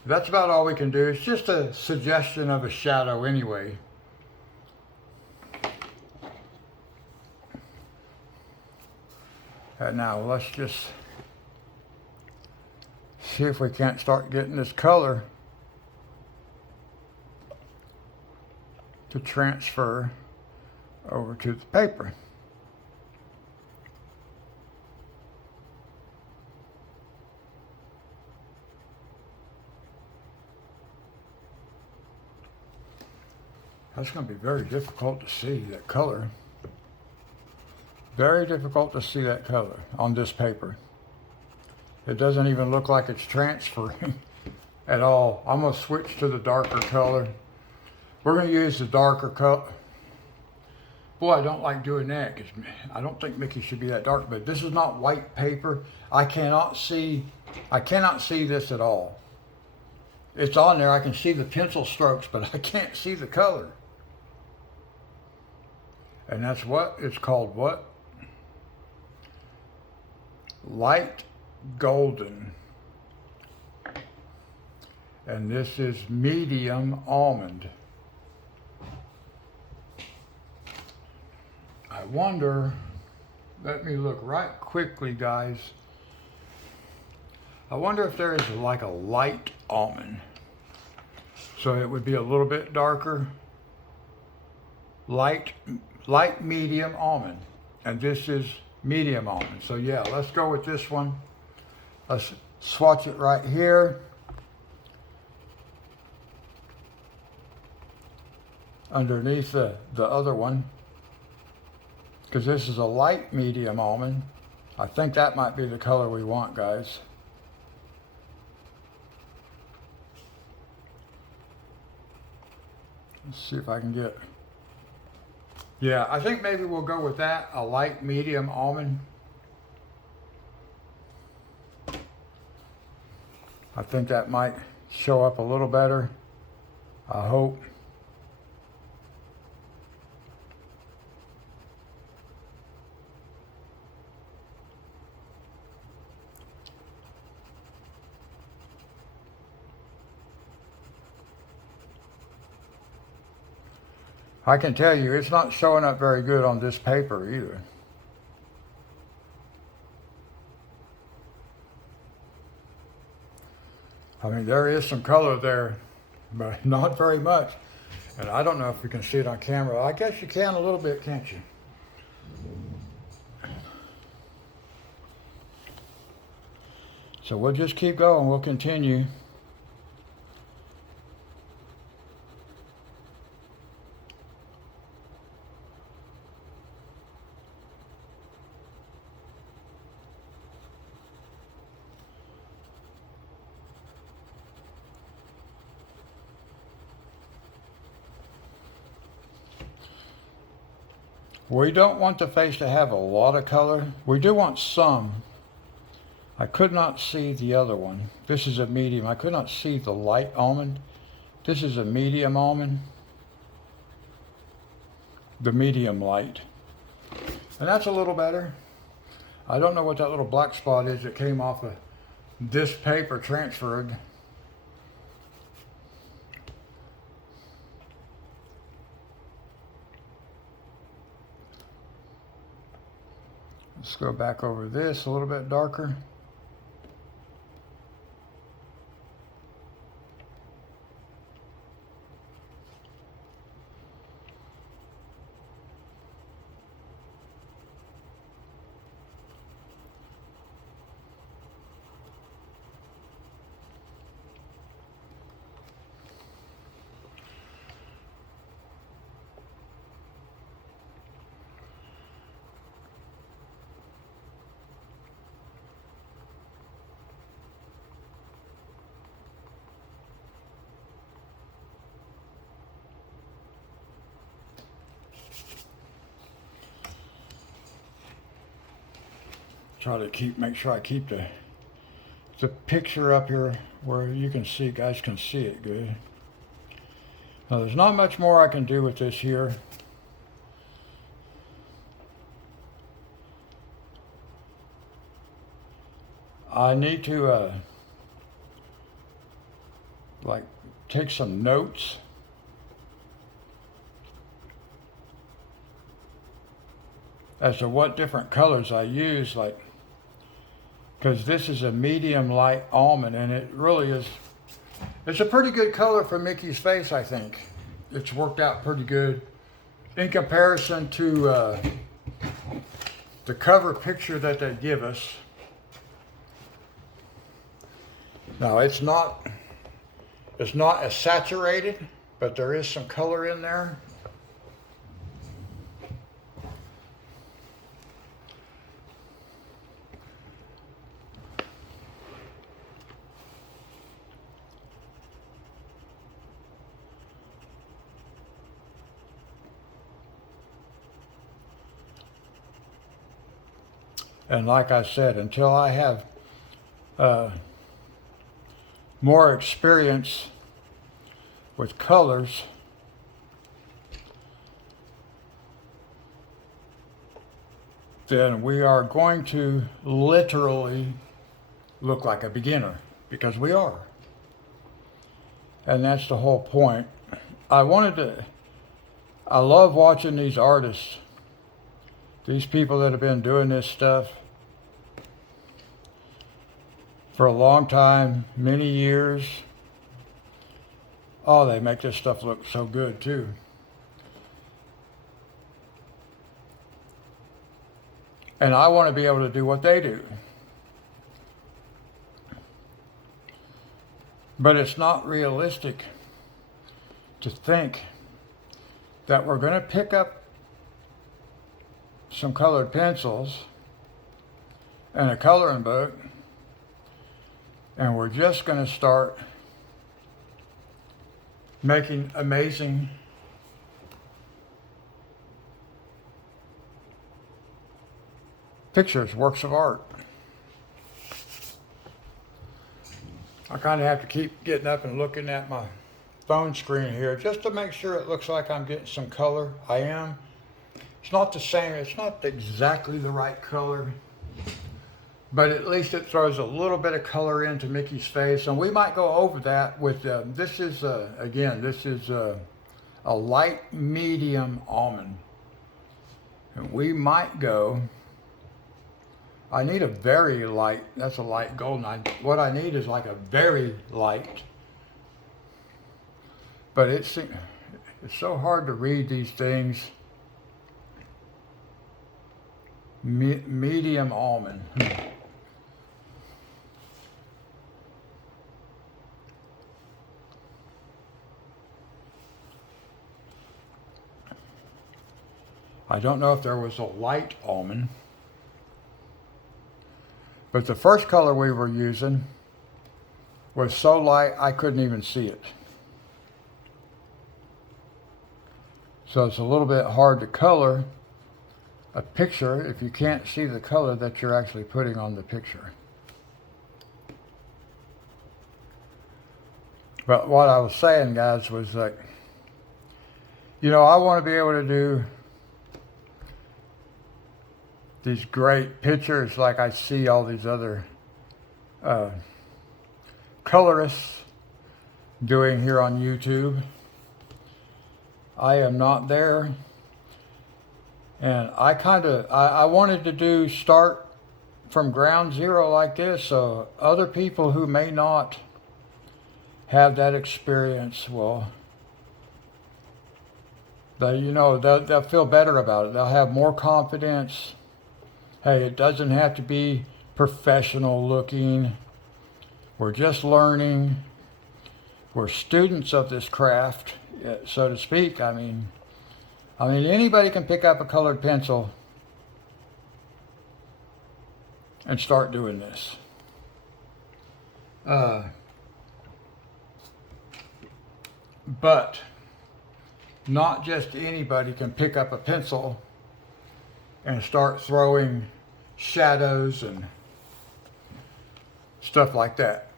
That's about all we can do. It's just a suggestion of a shadow anyway. And now let's just see if we can't start getting this color to transfer over to the paper. That's going to be very difficult to see that color. Very difficult to see that color on this paper. It doesn't even look like it's transferring at all. I'm going to switch to the darker color. We're going to use the darker color. Boy, I don't like doing that because I don't think Mickey should be that dark, but this is not white paper. I cannot see this at all. It's on there. I can see the pencil strokes, but I can't see the color. And that's what it's called, what? Light golden. And this is medium almond. I wonder, let me look right quickly, guys. I wonder if there is like a light almond. So it would be a little bit darker. Light medium almond. And this is medium almond. So yeah, let's go with this one. Let's swatch it right here. Underneath the other one. Because this is a light medium almond. I think that might be the color we want, guys. Let's see if I can get... Yeah, I think maybe we'll go with that, a light medium almond. I think that might show up a little better, I hope. I can tell you, it's not showing up very good on this paper either. I mean, there is some color there, but not very much. And I don't know if you can see it on camera. I guess you can a little bit, can't you? So we'll just keep going. We'll continue. We don't want the face to have a lot of color. We do want some. I could not see the other one. This is a medium. I could not see the light almond. This is a medium almond. The medium light. And that's a little better. I don't know what that little black spot is that came off of this paper transferred. Let's go back over this a little bit darker. Try to make sure I keep the picture up here where you can see, guys can see it good. Now there's not much more I can do with this here. I need to like take some notes. As to what different colors I use, like, because this is a medium light almond, and it really is, it's a pretty good color for Mickey's face, I think. It's worked out pretty good in comparison to the cover picture that they give us. Now it's not as saturated, but there is some color in there. And like I said, until I have more experience with colors, then we are going to literally look like a beginner, because we are. And that's the whole point. I love watching these artists, these people that have been doing this stuff for a long time, many years. Oh, they make this stuff look so good too. And I want to be able to do what they do. But it's not realistic to think that we're going to pick up some colored pencils and a coloring book, and we're just going to start making amazing pictures, works of art. I kind of have to keep getting up and looking at my phone screen here just to make sure it looks like I'm getting some color. I am. It's not the same, it's not exactly the right color, but at least it throws a little bit of color into Mickey's face. And we might go over that with, this is a light medium almond. And we might go, I need a very light, that's a light golden. What I need is like a very light. But it's so hard to read these things. Medium almond. I don't know if there was a light almond, but the first color we were using was so light I couldn't even see it. So it's a little bit hard to color a picture if you can't see the color that you're actually putting on the picture. But what I was saying, guys, was like, you know, I want to be able to do these great pictures like I see all these other colorists doing here on YouTube. I am not there. And I wanted to start from ground zero like this, so other people who may not have that experience will, they'll feel better about it. They'll have more confidence. Hey, it doesn't have to be professional looking. We're just learning. We're students of this craft, so to speak. I mean, anybody can pick up a colored pencil and start doing this. But not just anybody can pick up a pencil and start throwing shadows and stuff like that.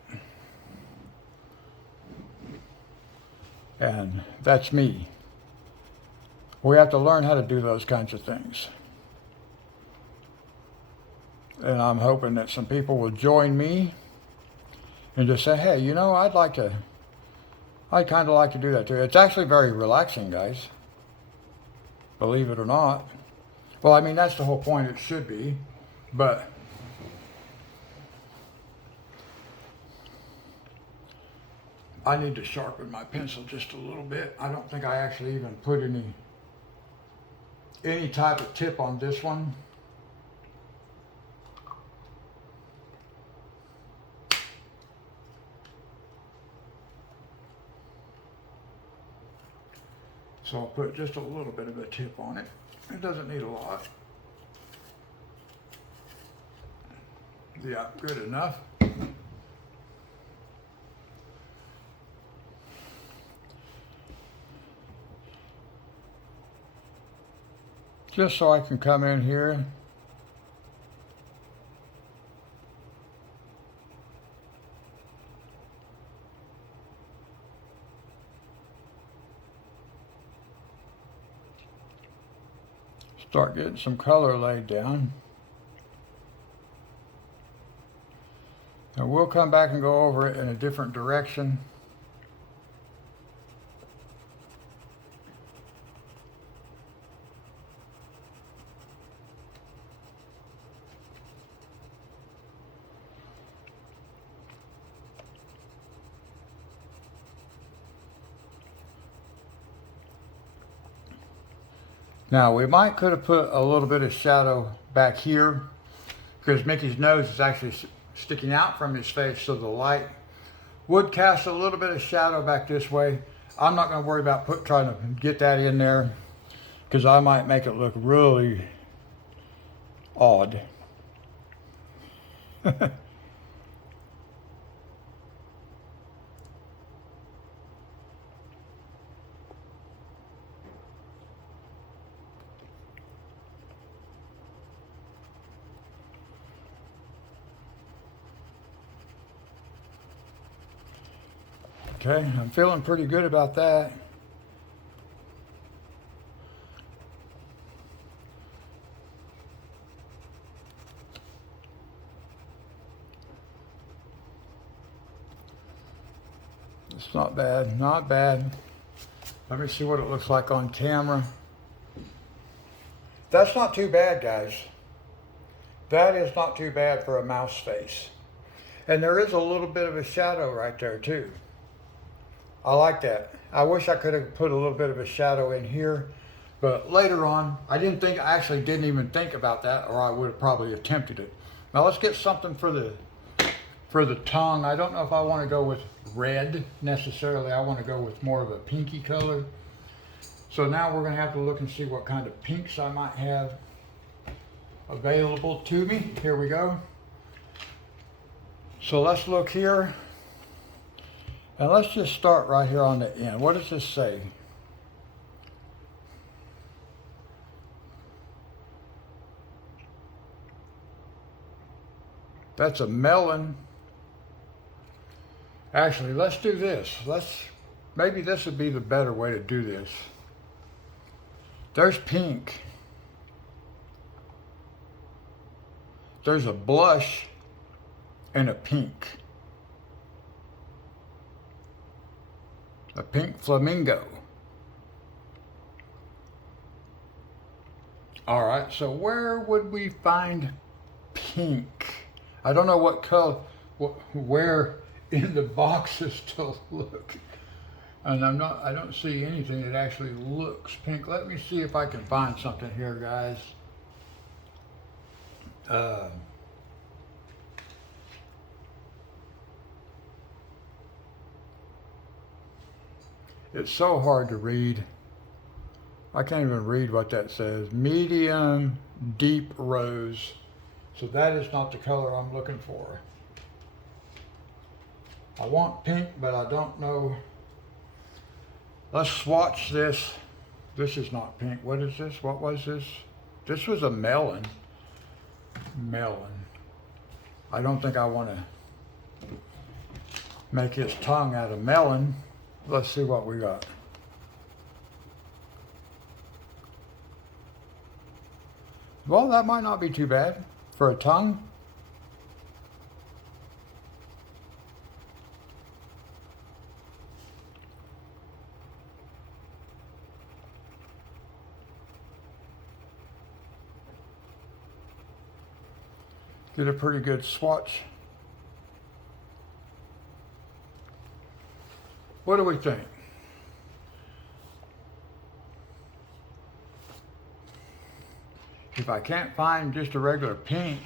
And that's me. We have to learn how to do those kinds of things. And I'm hoping that some people will join me and just say, hey, I'd kind of like to do that too. It's actually very relaxing, guys. Believe it or not. Well, I mean, that's the whole point. It should be. But I need to sharpen my pencil just a little bit. I don't think I actually even put any type of tip on this one. So I'll put just a little bit of a tip on it. It doesn't need a lot. Yeah, good enough. Just so I can come in here. Start getting some color laid down. And we'll come back and go over it in a different direction. Now we could have put a little bit of shadow back here because Mickey's nose is actually sticking out from his face, so the light would cast a little bit of shadow back this way. I'm not going to worry about trying to get that in there because I might make it look really odd. Okay, I'm feeling pretty good about that. It's not bad, not bad. Let me see what it looks like on camera. That's not too bad, guys. That is not too bad for a mouse face. And there is a little bit of a shadow right there too. I like that. I wish I could have put a little bit of a shadow in here, but later on, I actually didn't even think about that, or I would have probably attempted it. Now let's get something for the tongue. I don't know if I want to go with red necessarily. I want to go with more of a pinky color. So now we're going to have to look and see what kind of pinks I might have available to me. Here we go. So let's look here. And let's just start right here on the end. What does this say? That's a melon. Actually, let's do this. Maybe this would be the better way to do this. There's pink. There's a blush and a pink. A pink flamingo. All right, so where would we find pink? I don't know what color, where in the boxes to look. And I don't see anything that actually looks pink. Let me see if I can find something here, guys. It's so hard to read. I can't even read what that says. Medium deep rose. So that is not the color I'm looking for. I want pink, but I don't know. Let's swatch this. This is not pink. What is this? What was this? This was a melon. Melon. I don't think I want to make his tongue out of melon. Let's see what we got. Well, that might not be too bad for a tongue. Get a pretty good swatch. What do we think? If I can't find just a regular pink,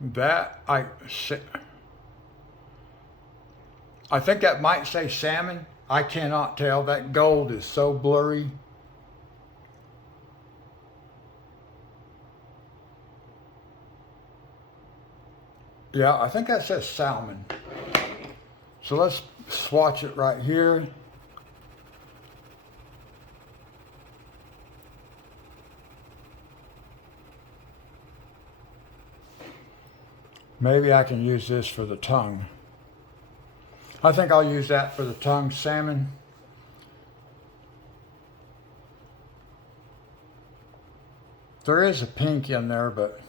That, I think that might say salmon. I cannot tell. That gold is so blurry. Yeah, I think that says salmon. So let's swatch it right here. Maybe I can use this for the tongue. I think I'll use that for the tongue, salmon. There is a pink in there, but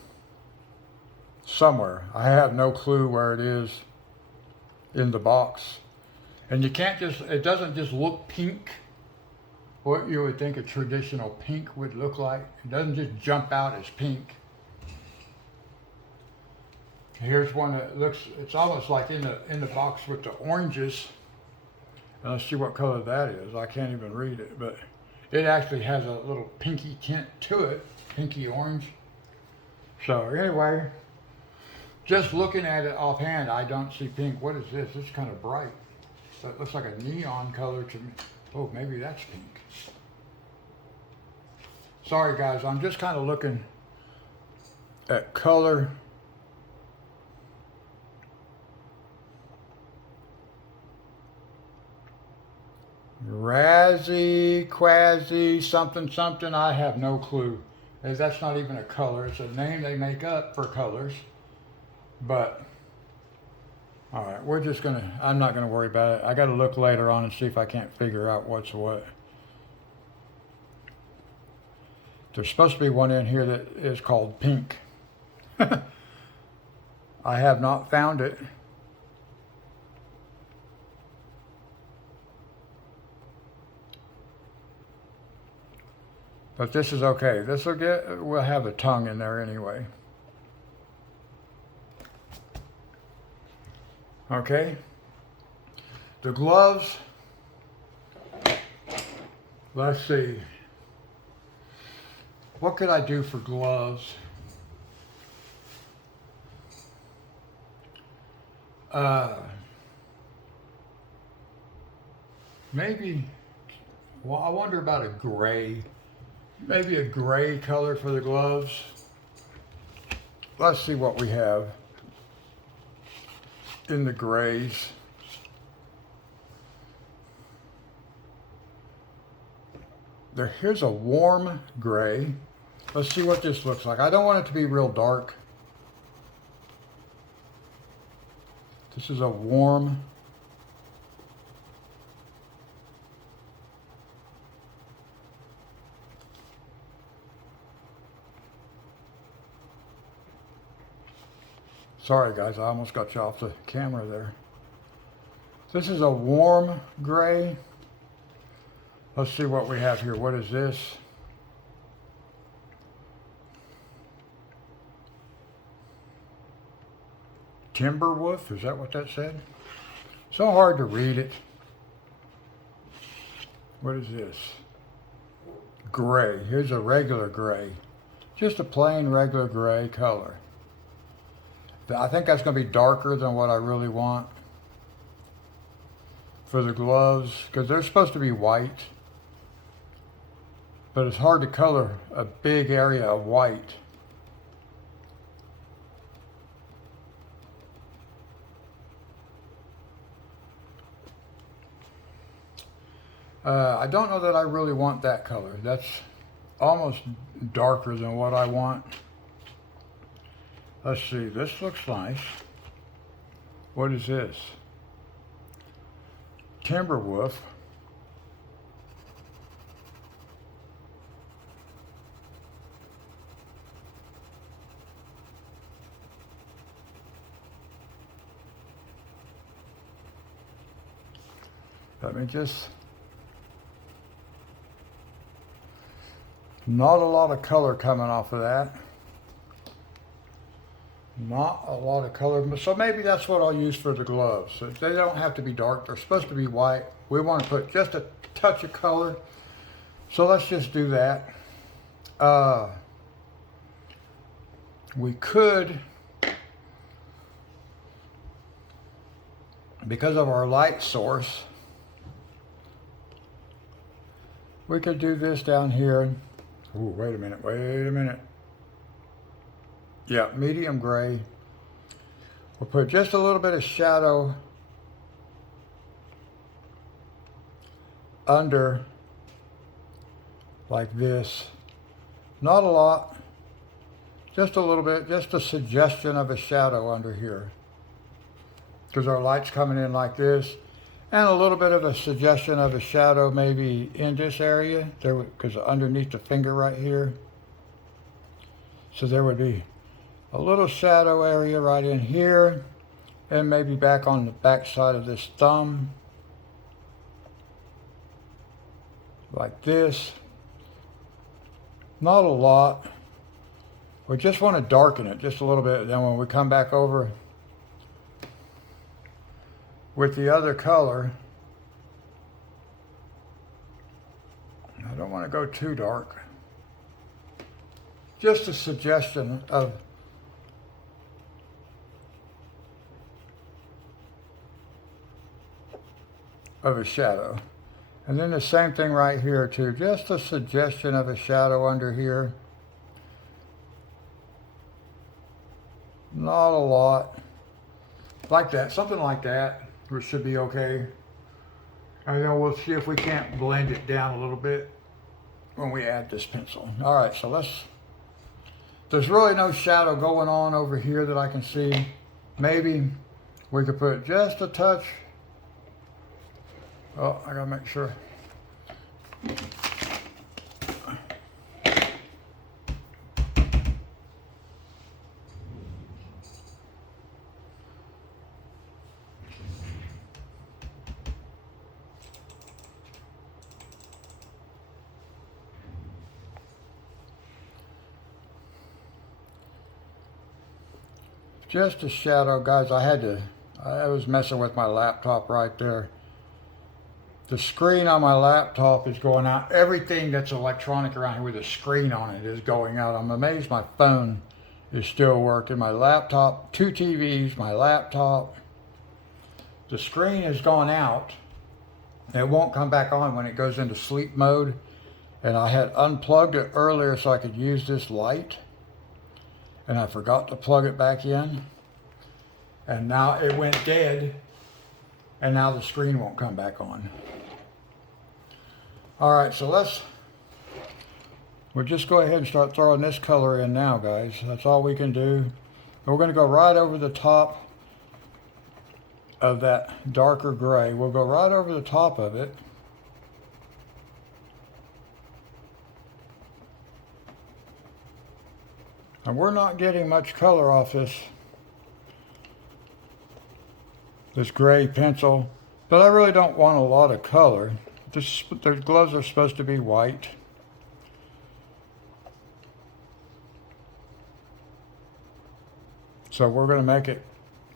somewhere. I have no clue where it is in the box. And you can't just, it doesn't just look pink, what you would think a traditional pink would look like. It doesn't just jump out as pink. Here's one that looks, it's almost like in the box with the oranges. And let's see what color that is. I can't even read it, but it actually has a little pinky tint to it, pinky orange. So anyway, just looking at it offhand, I don't see pink. What is this? It's kind of bright. So it looks like a neon color to me. Oh, maybe that's pink. Sorry guys, I'm just kind of looking at color. Razzie, Quazzy, something, something, I have no clue. That's not even a color. It's a name they make up for colors. But, all right, we're just gonna, I'm not gonna worry about it. I gotta look later on and see if I can't figure out what's what. There's supposed to be one in here that is called pink. I have not found it. But this is okay. This will get, we'll have a tongue in there anyway. Okay. The gloves. Let's see. What could I do for gloves? Maybe, well, I wonder about a gray. Maybe a gray color for the gloves. Let's see what we have in the grays. Here's a warm gray. Let's see what this looks like. I don't want it to be real dark. This is a warm. Sorry guys, I almost got you off the camera there. This is a warm gray. Let's see what we have here. What is this? Timberwolf, is that what that said? So hard to read it. What is this? Gray, here's a regular gray. Just a plain regular gray color. I think that's going to be darker than what I really want for the gloves, because they're supposed to be white, but it's hard to color a big area of white. I don't know that I really want that color. That's almost darker than what I want. Let's see, this looks nice. What is this? Timberwolf. Let me just, not a lot of color coming off of that. Not a lot of color, so maybe that's what I'll use for the gloves. So they don't have to be dark, they're supposed to be white. We want to put just a touch of color. So let's just do that. We could because of our light source, we could do this down here. Ooh, wait a minute. Yeah, medium gray. We'll put just a little bit of shadow under, like this. Not a lot, just a little bit, just a suggestion of a shadow under here. Because our light's coming in like this. And a little bit of a suggestion of a shadow maybe in this area, there, because underneath the finger right here. So there would be a little shadow area right in here, and maybe back on the back side of this thumb, like this. Not a lot. We just want to darken it just a little bit. Then when we come back over with the other color, I don't want to go too dark. Just a suggestion of a shadow. And then the same thing right here too, just a suggestion of a shadow under here. Not a lot. Like that, something like that, which should be okay. And then we'll see if we can't blend it down a little bit when we add this pencil. All right, so there's really no shadow going on over here that I can see. Maybe we could put just a touch. Oh, I gotta make sure. Just a shadow, guys. I was messing with my laptop right there. The screen on my laptop is going out. Everything that's electronic around here with a screen on it is going out. I'm amazed my phone is still working. My laptop, 2 TVs, my laptop. The screen has gone out. It won't come back on when it goes into sleep mode. And I had unplugged it earlier so I could use this light. And I forgot to plug it back in. And now it went dead. And now the screen won't come back on. All right, so we'll just go ahead and start throwing this color in now, guys. That's all we can do. And we're going to go right over the top of that darker gray. We'll go right over the top of it. And we're not getting much color off this gray pencil, but I really don't want a lot of color. Their gloves are supposed to be white. So we're going to make it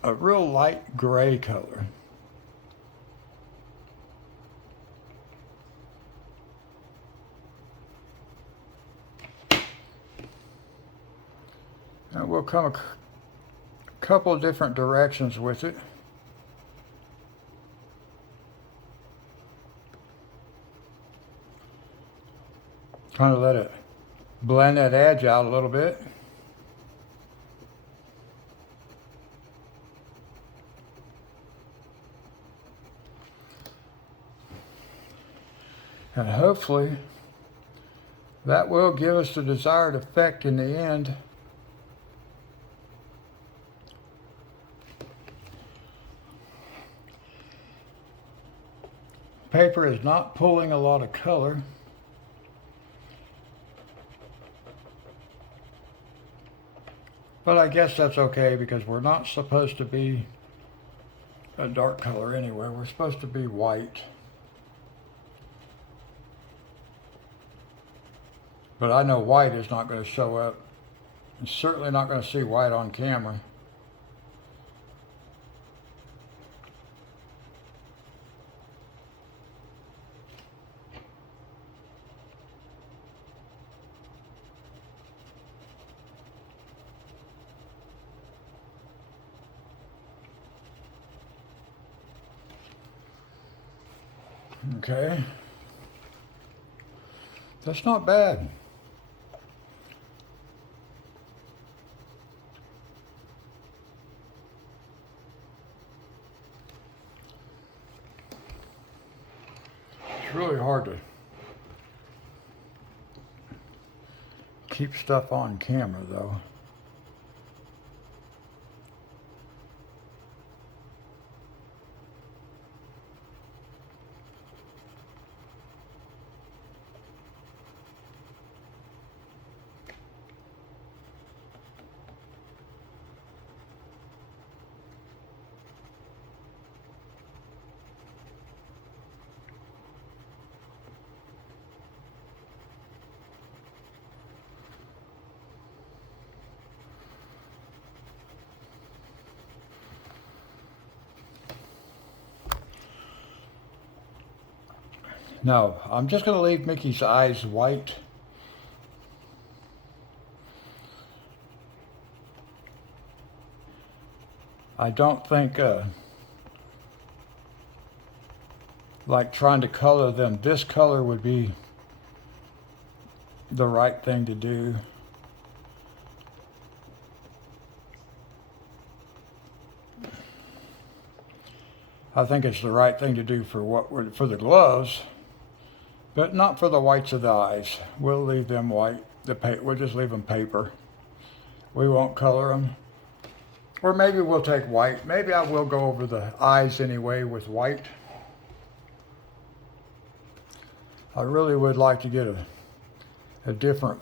a real light gray color. And we'll come a couple of different directions with it. Kind of let it blend that edge out a little bit. And hopefully that will give us the desired effect in the end. Paper is not pulling a lot of color. But I guess that's okay because we're not supposed to be a dark color anyway. We're supposed to be white. But I know white is not going to show up. I'm certainly not going to see white on camera. Okay. That's not bad. It's really hard to keep stuff on camera though. No, I'm just going to leave Mickey's eyes white. I don't think like trying to color them, this color would be the right thing to do. I think it's the right thing to do for the gloves, but not for the whites of the eyes. We'll leave them white. We'll just leave them paper. We won't color them. Or maybe we'll take white. Maybe I will go over the eyes anyway with white. I really would like to get a different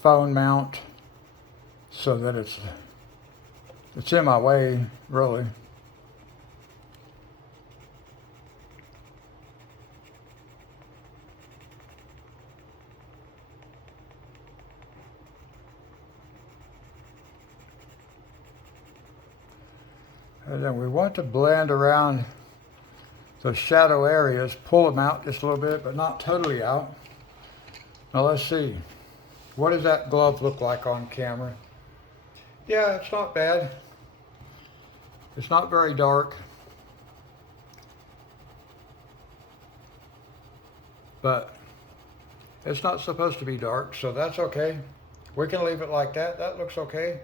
phone mount so that it's in my way, really. And then we want to blend around the shadow areas, pull them out just a little bit, but not totally out. Now let's see. What does that glove look like on camera? Yeah, it's not bad. It's not very dark. But it's not supposed to be dark, so that's okay. We can leave it like that. That looks okay.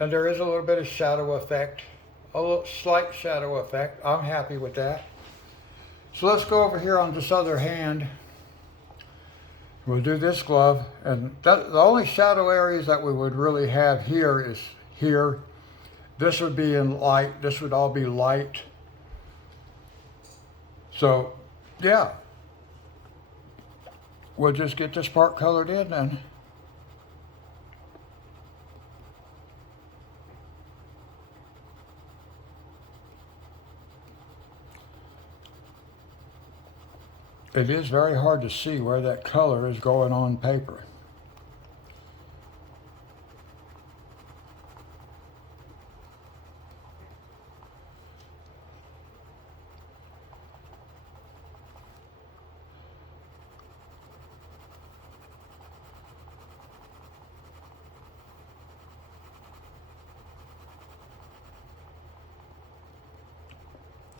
And there is a little bit of shadow effect. A little slight shadow effect. I'm happy with that. So let's go over here on this other hand. We'll do this glove, and the only shadow areas that we would really have here is here. This would be in light. This would all be light. So, yeah. We'll just get this part colored in then. It is very hard to see where that color is going on paper.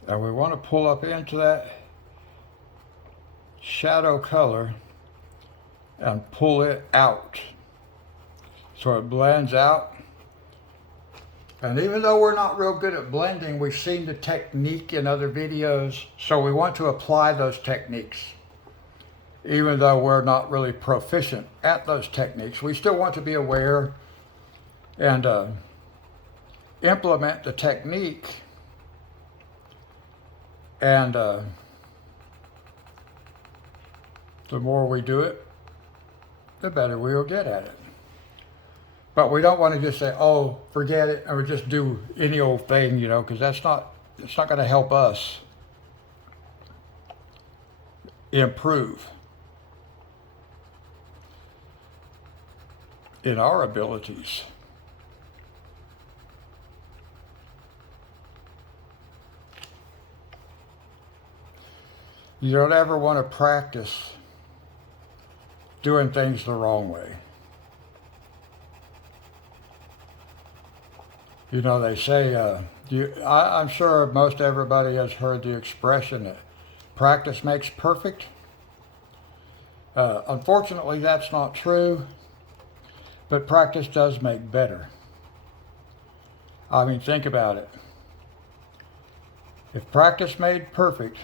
And we want to pull up into that shadow color and pull it out so it blends out. And even though we're not real good at blending, we've seen the technique in other videos, so we want to apply those techniques. Even though we're not really proficient at those techniques, we still want to be aware and implement the technique, and the more we do it, the better we will get at it. But we don't want to just say, oh, forget it, or just do any old thing, you know, because it's not going to help us improve in our abilities. You don't ever want to practice doing things the wrong way. You know, they say, I'm sure most everybody has heard the expression that practice makes perfect. Unfortunately, that's not true, but practice does make better. I mean, think about it. If practice made perfect,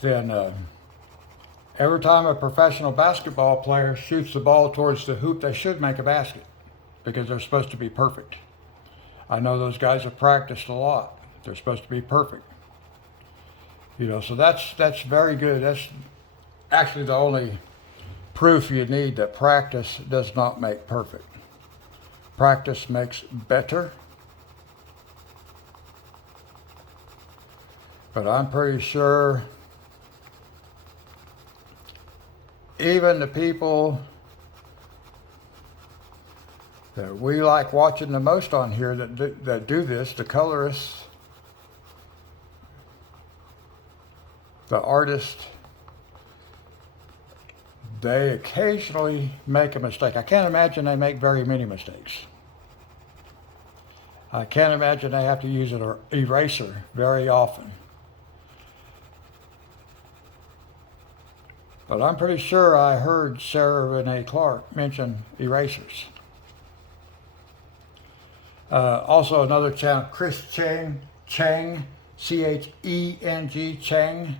then every time a professional basketball player shoots the ball towards the hoop, they should make a basket because they're supposed to be perfect. I know those guys have practiced a lot. They're supposed to be perfect. You know, so that's very good. That's actually the only proof you need that practice does not make perfect. Practice makes better. But I'm pretty sure even the people that we like watching the most on here that do this, the colorists, the artists, they occasionally make a mistake. I can't imagine they make very many mistakes. I can't imagine they have to use an eraser very often. But I'm pretty sure I heard Sarah Renee Clark mention erasers. Also another channel, Chris Cheng, C-H-E-N-G, Cheng.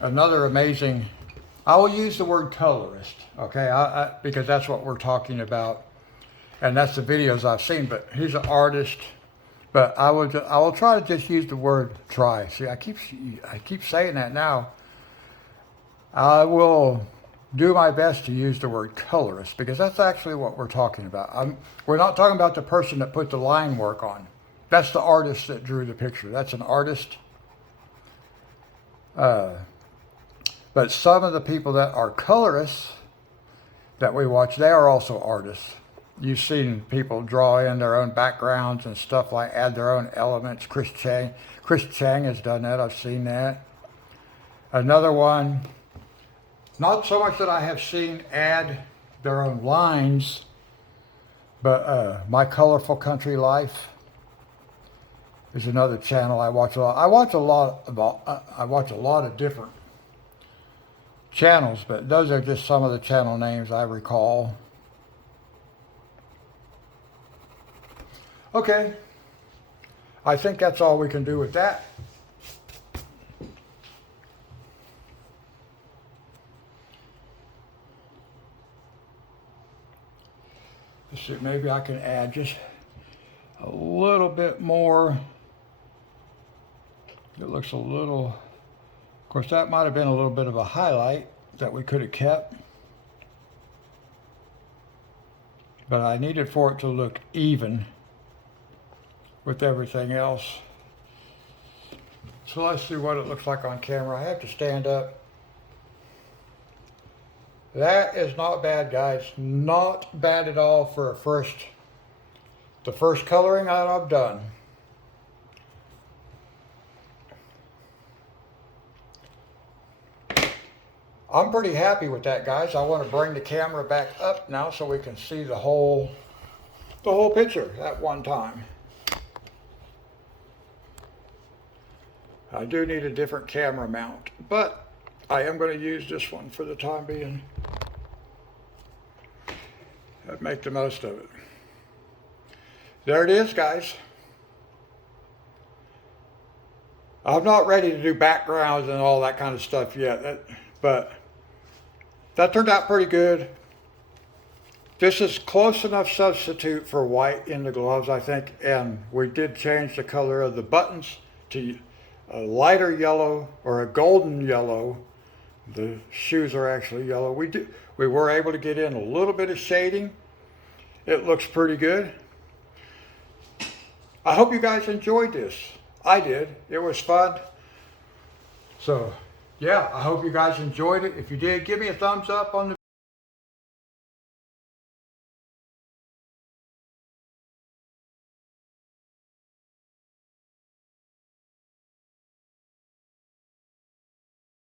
Another amazing, I will use the word colorist, okay, because that's what we're talking about. And that's the videos I've seen, but he's an artist. But I will try to just use the word try. See, I keep saying that now. I will do my best to use the word colorist because that's actually what we're talking about. We're not talking about the person that put the line work on. That's the artist that drew the picture. That's an artist. But some of the people that are colorists that we watch, they are also artists. You've seen people draw in their own backgrounds and stuff like add their own elements. Chris Cheng has done that. I've seen that. Another one, not so much that I have seen add their own lines, but My Colorful Country Life is another channel I watch a lot. I watch a lot of different channels, but those are just some of the channel names I recall. Okay, I think that's all we can do with that. Let's see, maybe I can add just a little bit more. It looks a little, of course that might have been a little bit of a highlight that we could have kept. But I needed for it to look even with everything else. So let's see what it looks like on camera. I have to stand up. That is not bad, guys. Not bad at all for the first coloring that I've done. I'm pretty happy with that, guys. I want to bring the camera back up now so we can see the whole picture at one time. I do need a different camera mount, but I am going to use this one for the time being. I'd make the most of it. There it is, guys. I'm not ready to do backgrounds and all that kind of stuff yet, but that turned out pretty good. This is close enough substitute for white in the gloves, I think, and we did change the color of the buttons to a lighter yellow or a golden yellow. The shoes are actually yellow. We were able to get in a little bit of shading. It looks pretty good. I hope you guys enjoyed this. I did. It was fun. So, yeah, I hope you guys enjoyed it. If you did, give me a thumbs up on the